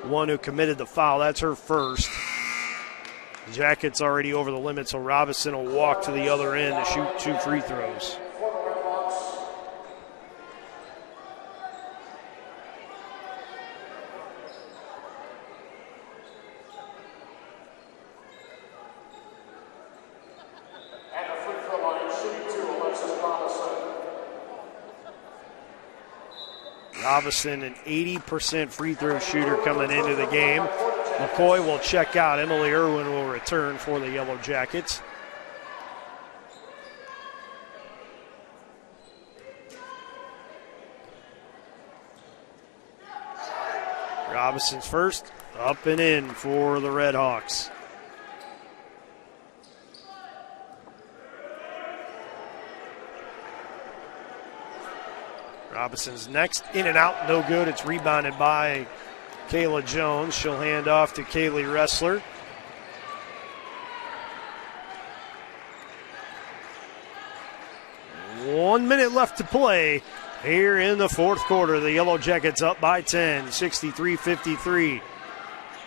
one who committed the foul. That's her first. Jackets already over the limit, so Robinson will walk to the other end to shoot 2 free throws. Robinson, an 80% free throw shooter coming into the game. McCoy will check out. Emily Irwin will return for the Yellow Jackets. Robinson's first, up and in for the Red Hawks. Robinson's next, in and out, no good. It's rebounded by Kayla Jones. She'll hand off to Kaylee Ressler. One minute left to play here in the fourth quarter. The Yellow Jackets up by 10, 63-53.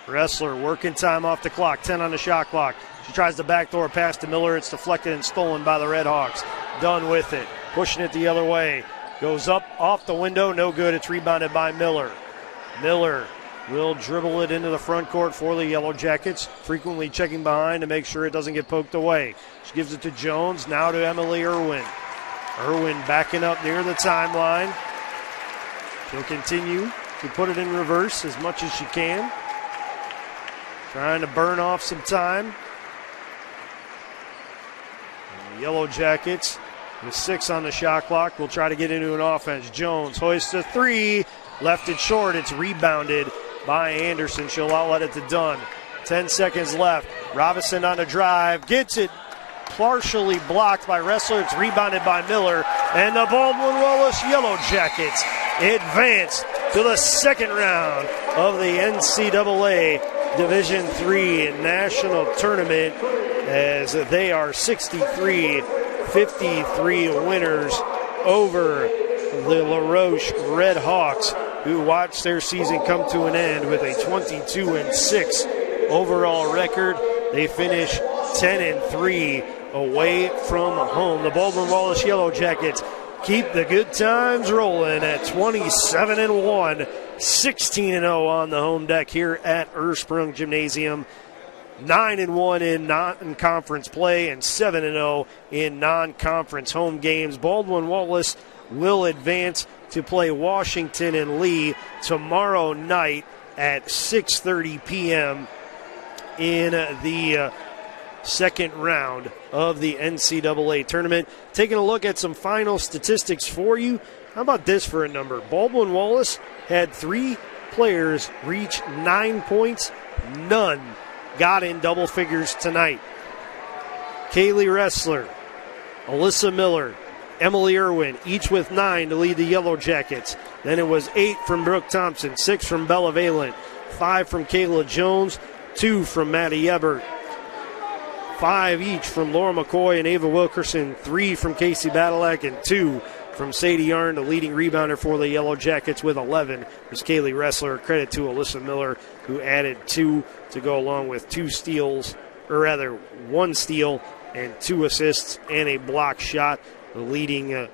Ressler working time off the clock, 10 on the shot clock. She tries the backdoor pass to Miller. It's deflected and stolen by the Red Hawks. Done with it, pushing it the other way. Goes up off the window, no good. It's rebounded by Miller. Miller will dribble it into the front court for the Yellow Jackets, frequently checking behind to make sure it doesn't get poked away. She gives it to Jones, now to Emily Irwin. Irwin backing up near the timeline. She'll continue to put it in reverse as much as she can. Trying to burn off some time. And the Yellow Jackets, with 6 on the shot clock, will try to get into an offense. Jones hoists a 3, left it short. It's rebounded by Anderson. She'll outlet it to Dunn. 10 seconds left. Robinson on a drive, gets it partially blocked by Ressler. It's rebounded by Miller. And the Baldwin Wallace Yellow Jackets advance to the second round of the NCAA Division III National Tournament as they are 63-53 winners over the La Roche Red Hawks, who watched their season come to an end with a 22-6 overall record. They finish 10-3 away from home. The Baldwin Wallace Yellow Jackets keep the good times rolling at 27-1, 16-0 on the home deck here at Ursprung Gymnasium. 9-1 in non-conference play and 7-0 in non-conference home games. Baldwin Wallace will advance to play Washington and Lee tomorrow night at 6:30 p.m. in the second round of the NCAA tournament. Taking a look at some final statistics for you. How about this for a number? Baldwin Wallace had 3 players reach 9 points. None got in double figures tonight. Kaylee Ressler, Alyssa Miller, Emily Irwin, each with 9 to lead the Yellow Jackets. Then it was 8 from Brooke Thompson, 6 from Bella Valent, 5 from Kayla Jones, 2 from Maddie Ebert, 5 each from Laura McCoy and Ava Wilkerson, 3 from Casey Badalek, and 2 from Sadie Yarn, the leading rebounder for the Yellow Jackets with 11 was Kaylee Ressler. Credit to Alyssa Miller, who added 2 to go along with 2 steals, or rather 1 steal and 2 assists and a block shot. The leading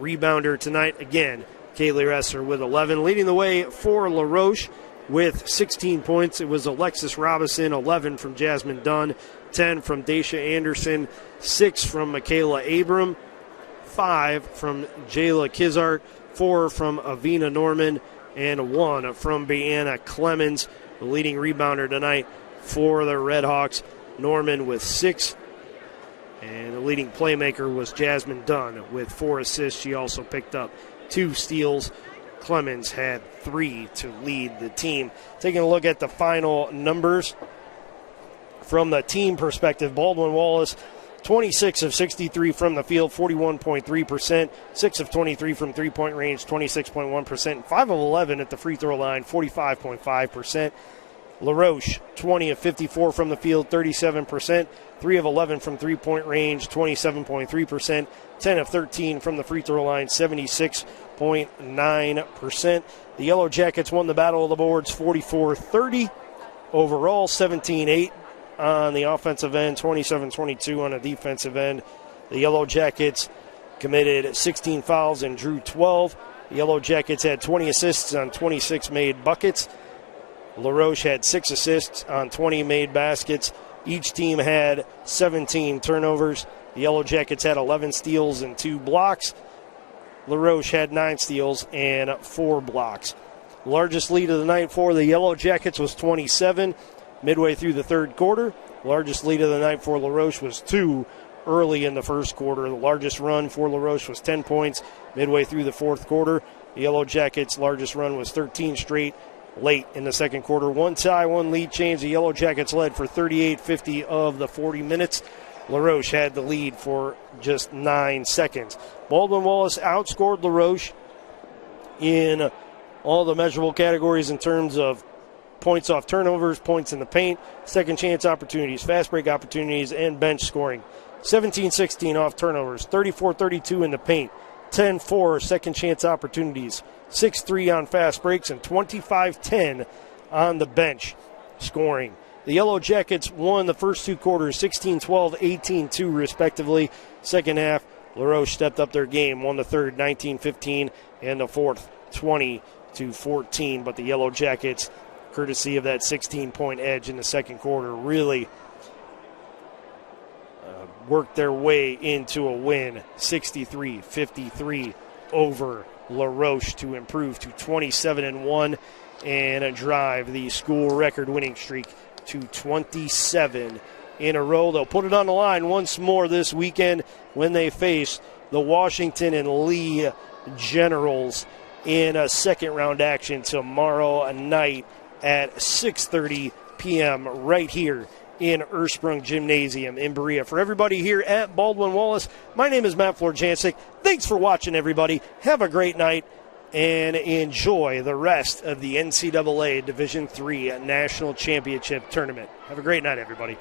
rebounder tonight, again, Kaylee Ressler with 11. Leading the way for La Roche with 16 points, it was Alexis Robinson, 11 from Jasmine Dunn, 10 from Daisha Anderson, 6 from Michaela Abram, 5 from Jayla Kizart, 4 from Avina Norman, and 1 from Brianna Clemens. The leading rebounder tonight for the Red Hawks, Norman with 6. And the leading playmaker was Jasmine Dunn with 4 assists. She also picked up 2 steals. Clemens had 3 to lead the team. Taking a look at the final numbers from the team perspective, Baldwin Wallace, 26 of 63 from the field, 41.3%, 6 of 23 from three-point range, 26.1%, 5 of 11 at the free throw line, 45.5%. La Roche, 20 of 54 from the field, 37%, 3 of 11 from three-point range, 27.3%, 10 of 13 from the free throw line, 76.9%. The Yellow Jackets won the Battle of the Boards 44-30. Overall, 17-8 on the offensive end, 27-22 on the defensive end. The Yellow Jackets committed 16 fouls and drew 12. The Yellow Jackets had 20 assists on 26 made buckets. LaRoche had 6 assists on 20 made baskets. Each team had 17 turnovers. The Yellow Jackets had 11 steals and 2 blocks. LaRoche had 9 steals and 4 blocks. Largest lead of the night for the Yellow Jackets was 27 midway through the third quarter. Largest lead of the night for LaRoche was 2 early in the first quarter. The largest run for LaRoche was 10 points midway through the fourth quarter. The Yellow Jackets' largest run was 13 straight late in the second quarter. One tie, one lead change. The Yellow Jackets led for 38-50 of the 40 minutes. LaRoche had the lead for just 9 seconds. Baldwin Wallace outscored LaRoche in all the measurable categories in terms of points off turnovers, points in the paint, second chance opportunities, fast break opportunities, and bench scoring. 17-16 off turnovers, 34-32 in the paint, 10-4 second chance opportunities, 6-3 on fast breaks, and 25-10 on the bench scoring. The Yellow Jackets won the first 2 quarters, 16-12, 18-2 respectively. Second half, LaRoche stepped up their game, won the third 19-15, and the fourth 20-14. But the Yellow Jackets, courtesy of that 16-point edge in the second quarter, really worked their way into a win, 63-53 over LaRoche to improve to 27-1 and drive the school record winning streak to 27 in a row. They'll put it on the line once more this weekend when they face the Washington and Lee Generals in a second-round action tomorrow night at 6:30 p.m. right here in Ursprung Gymnasium in Berea. For everybody here at Baldwin Wallace, my name is Matt Florjancic. Thanks for watching, everybody. Have a great night and enjoy the rest of the NCAA Division III National Championship Tournament. Have a great night, everybody.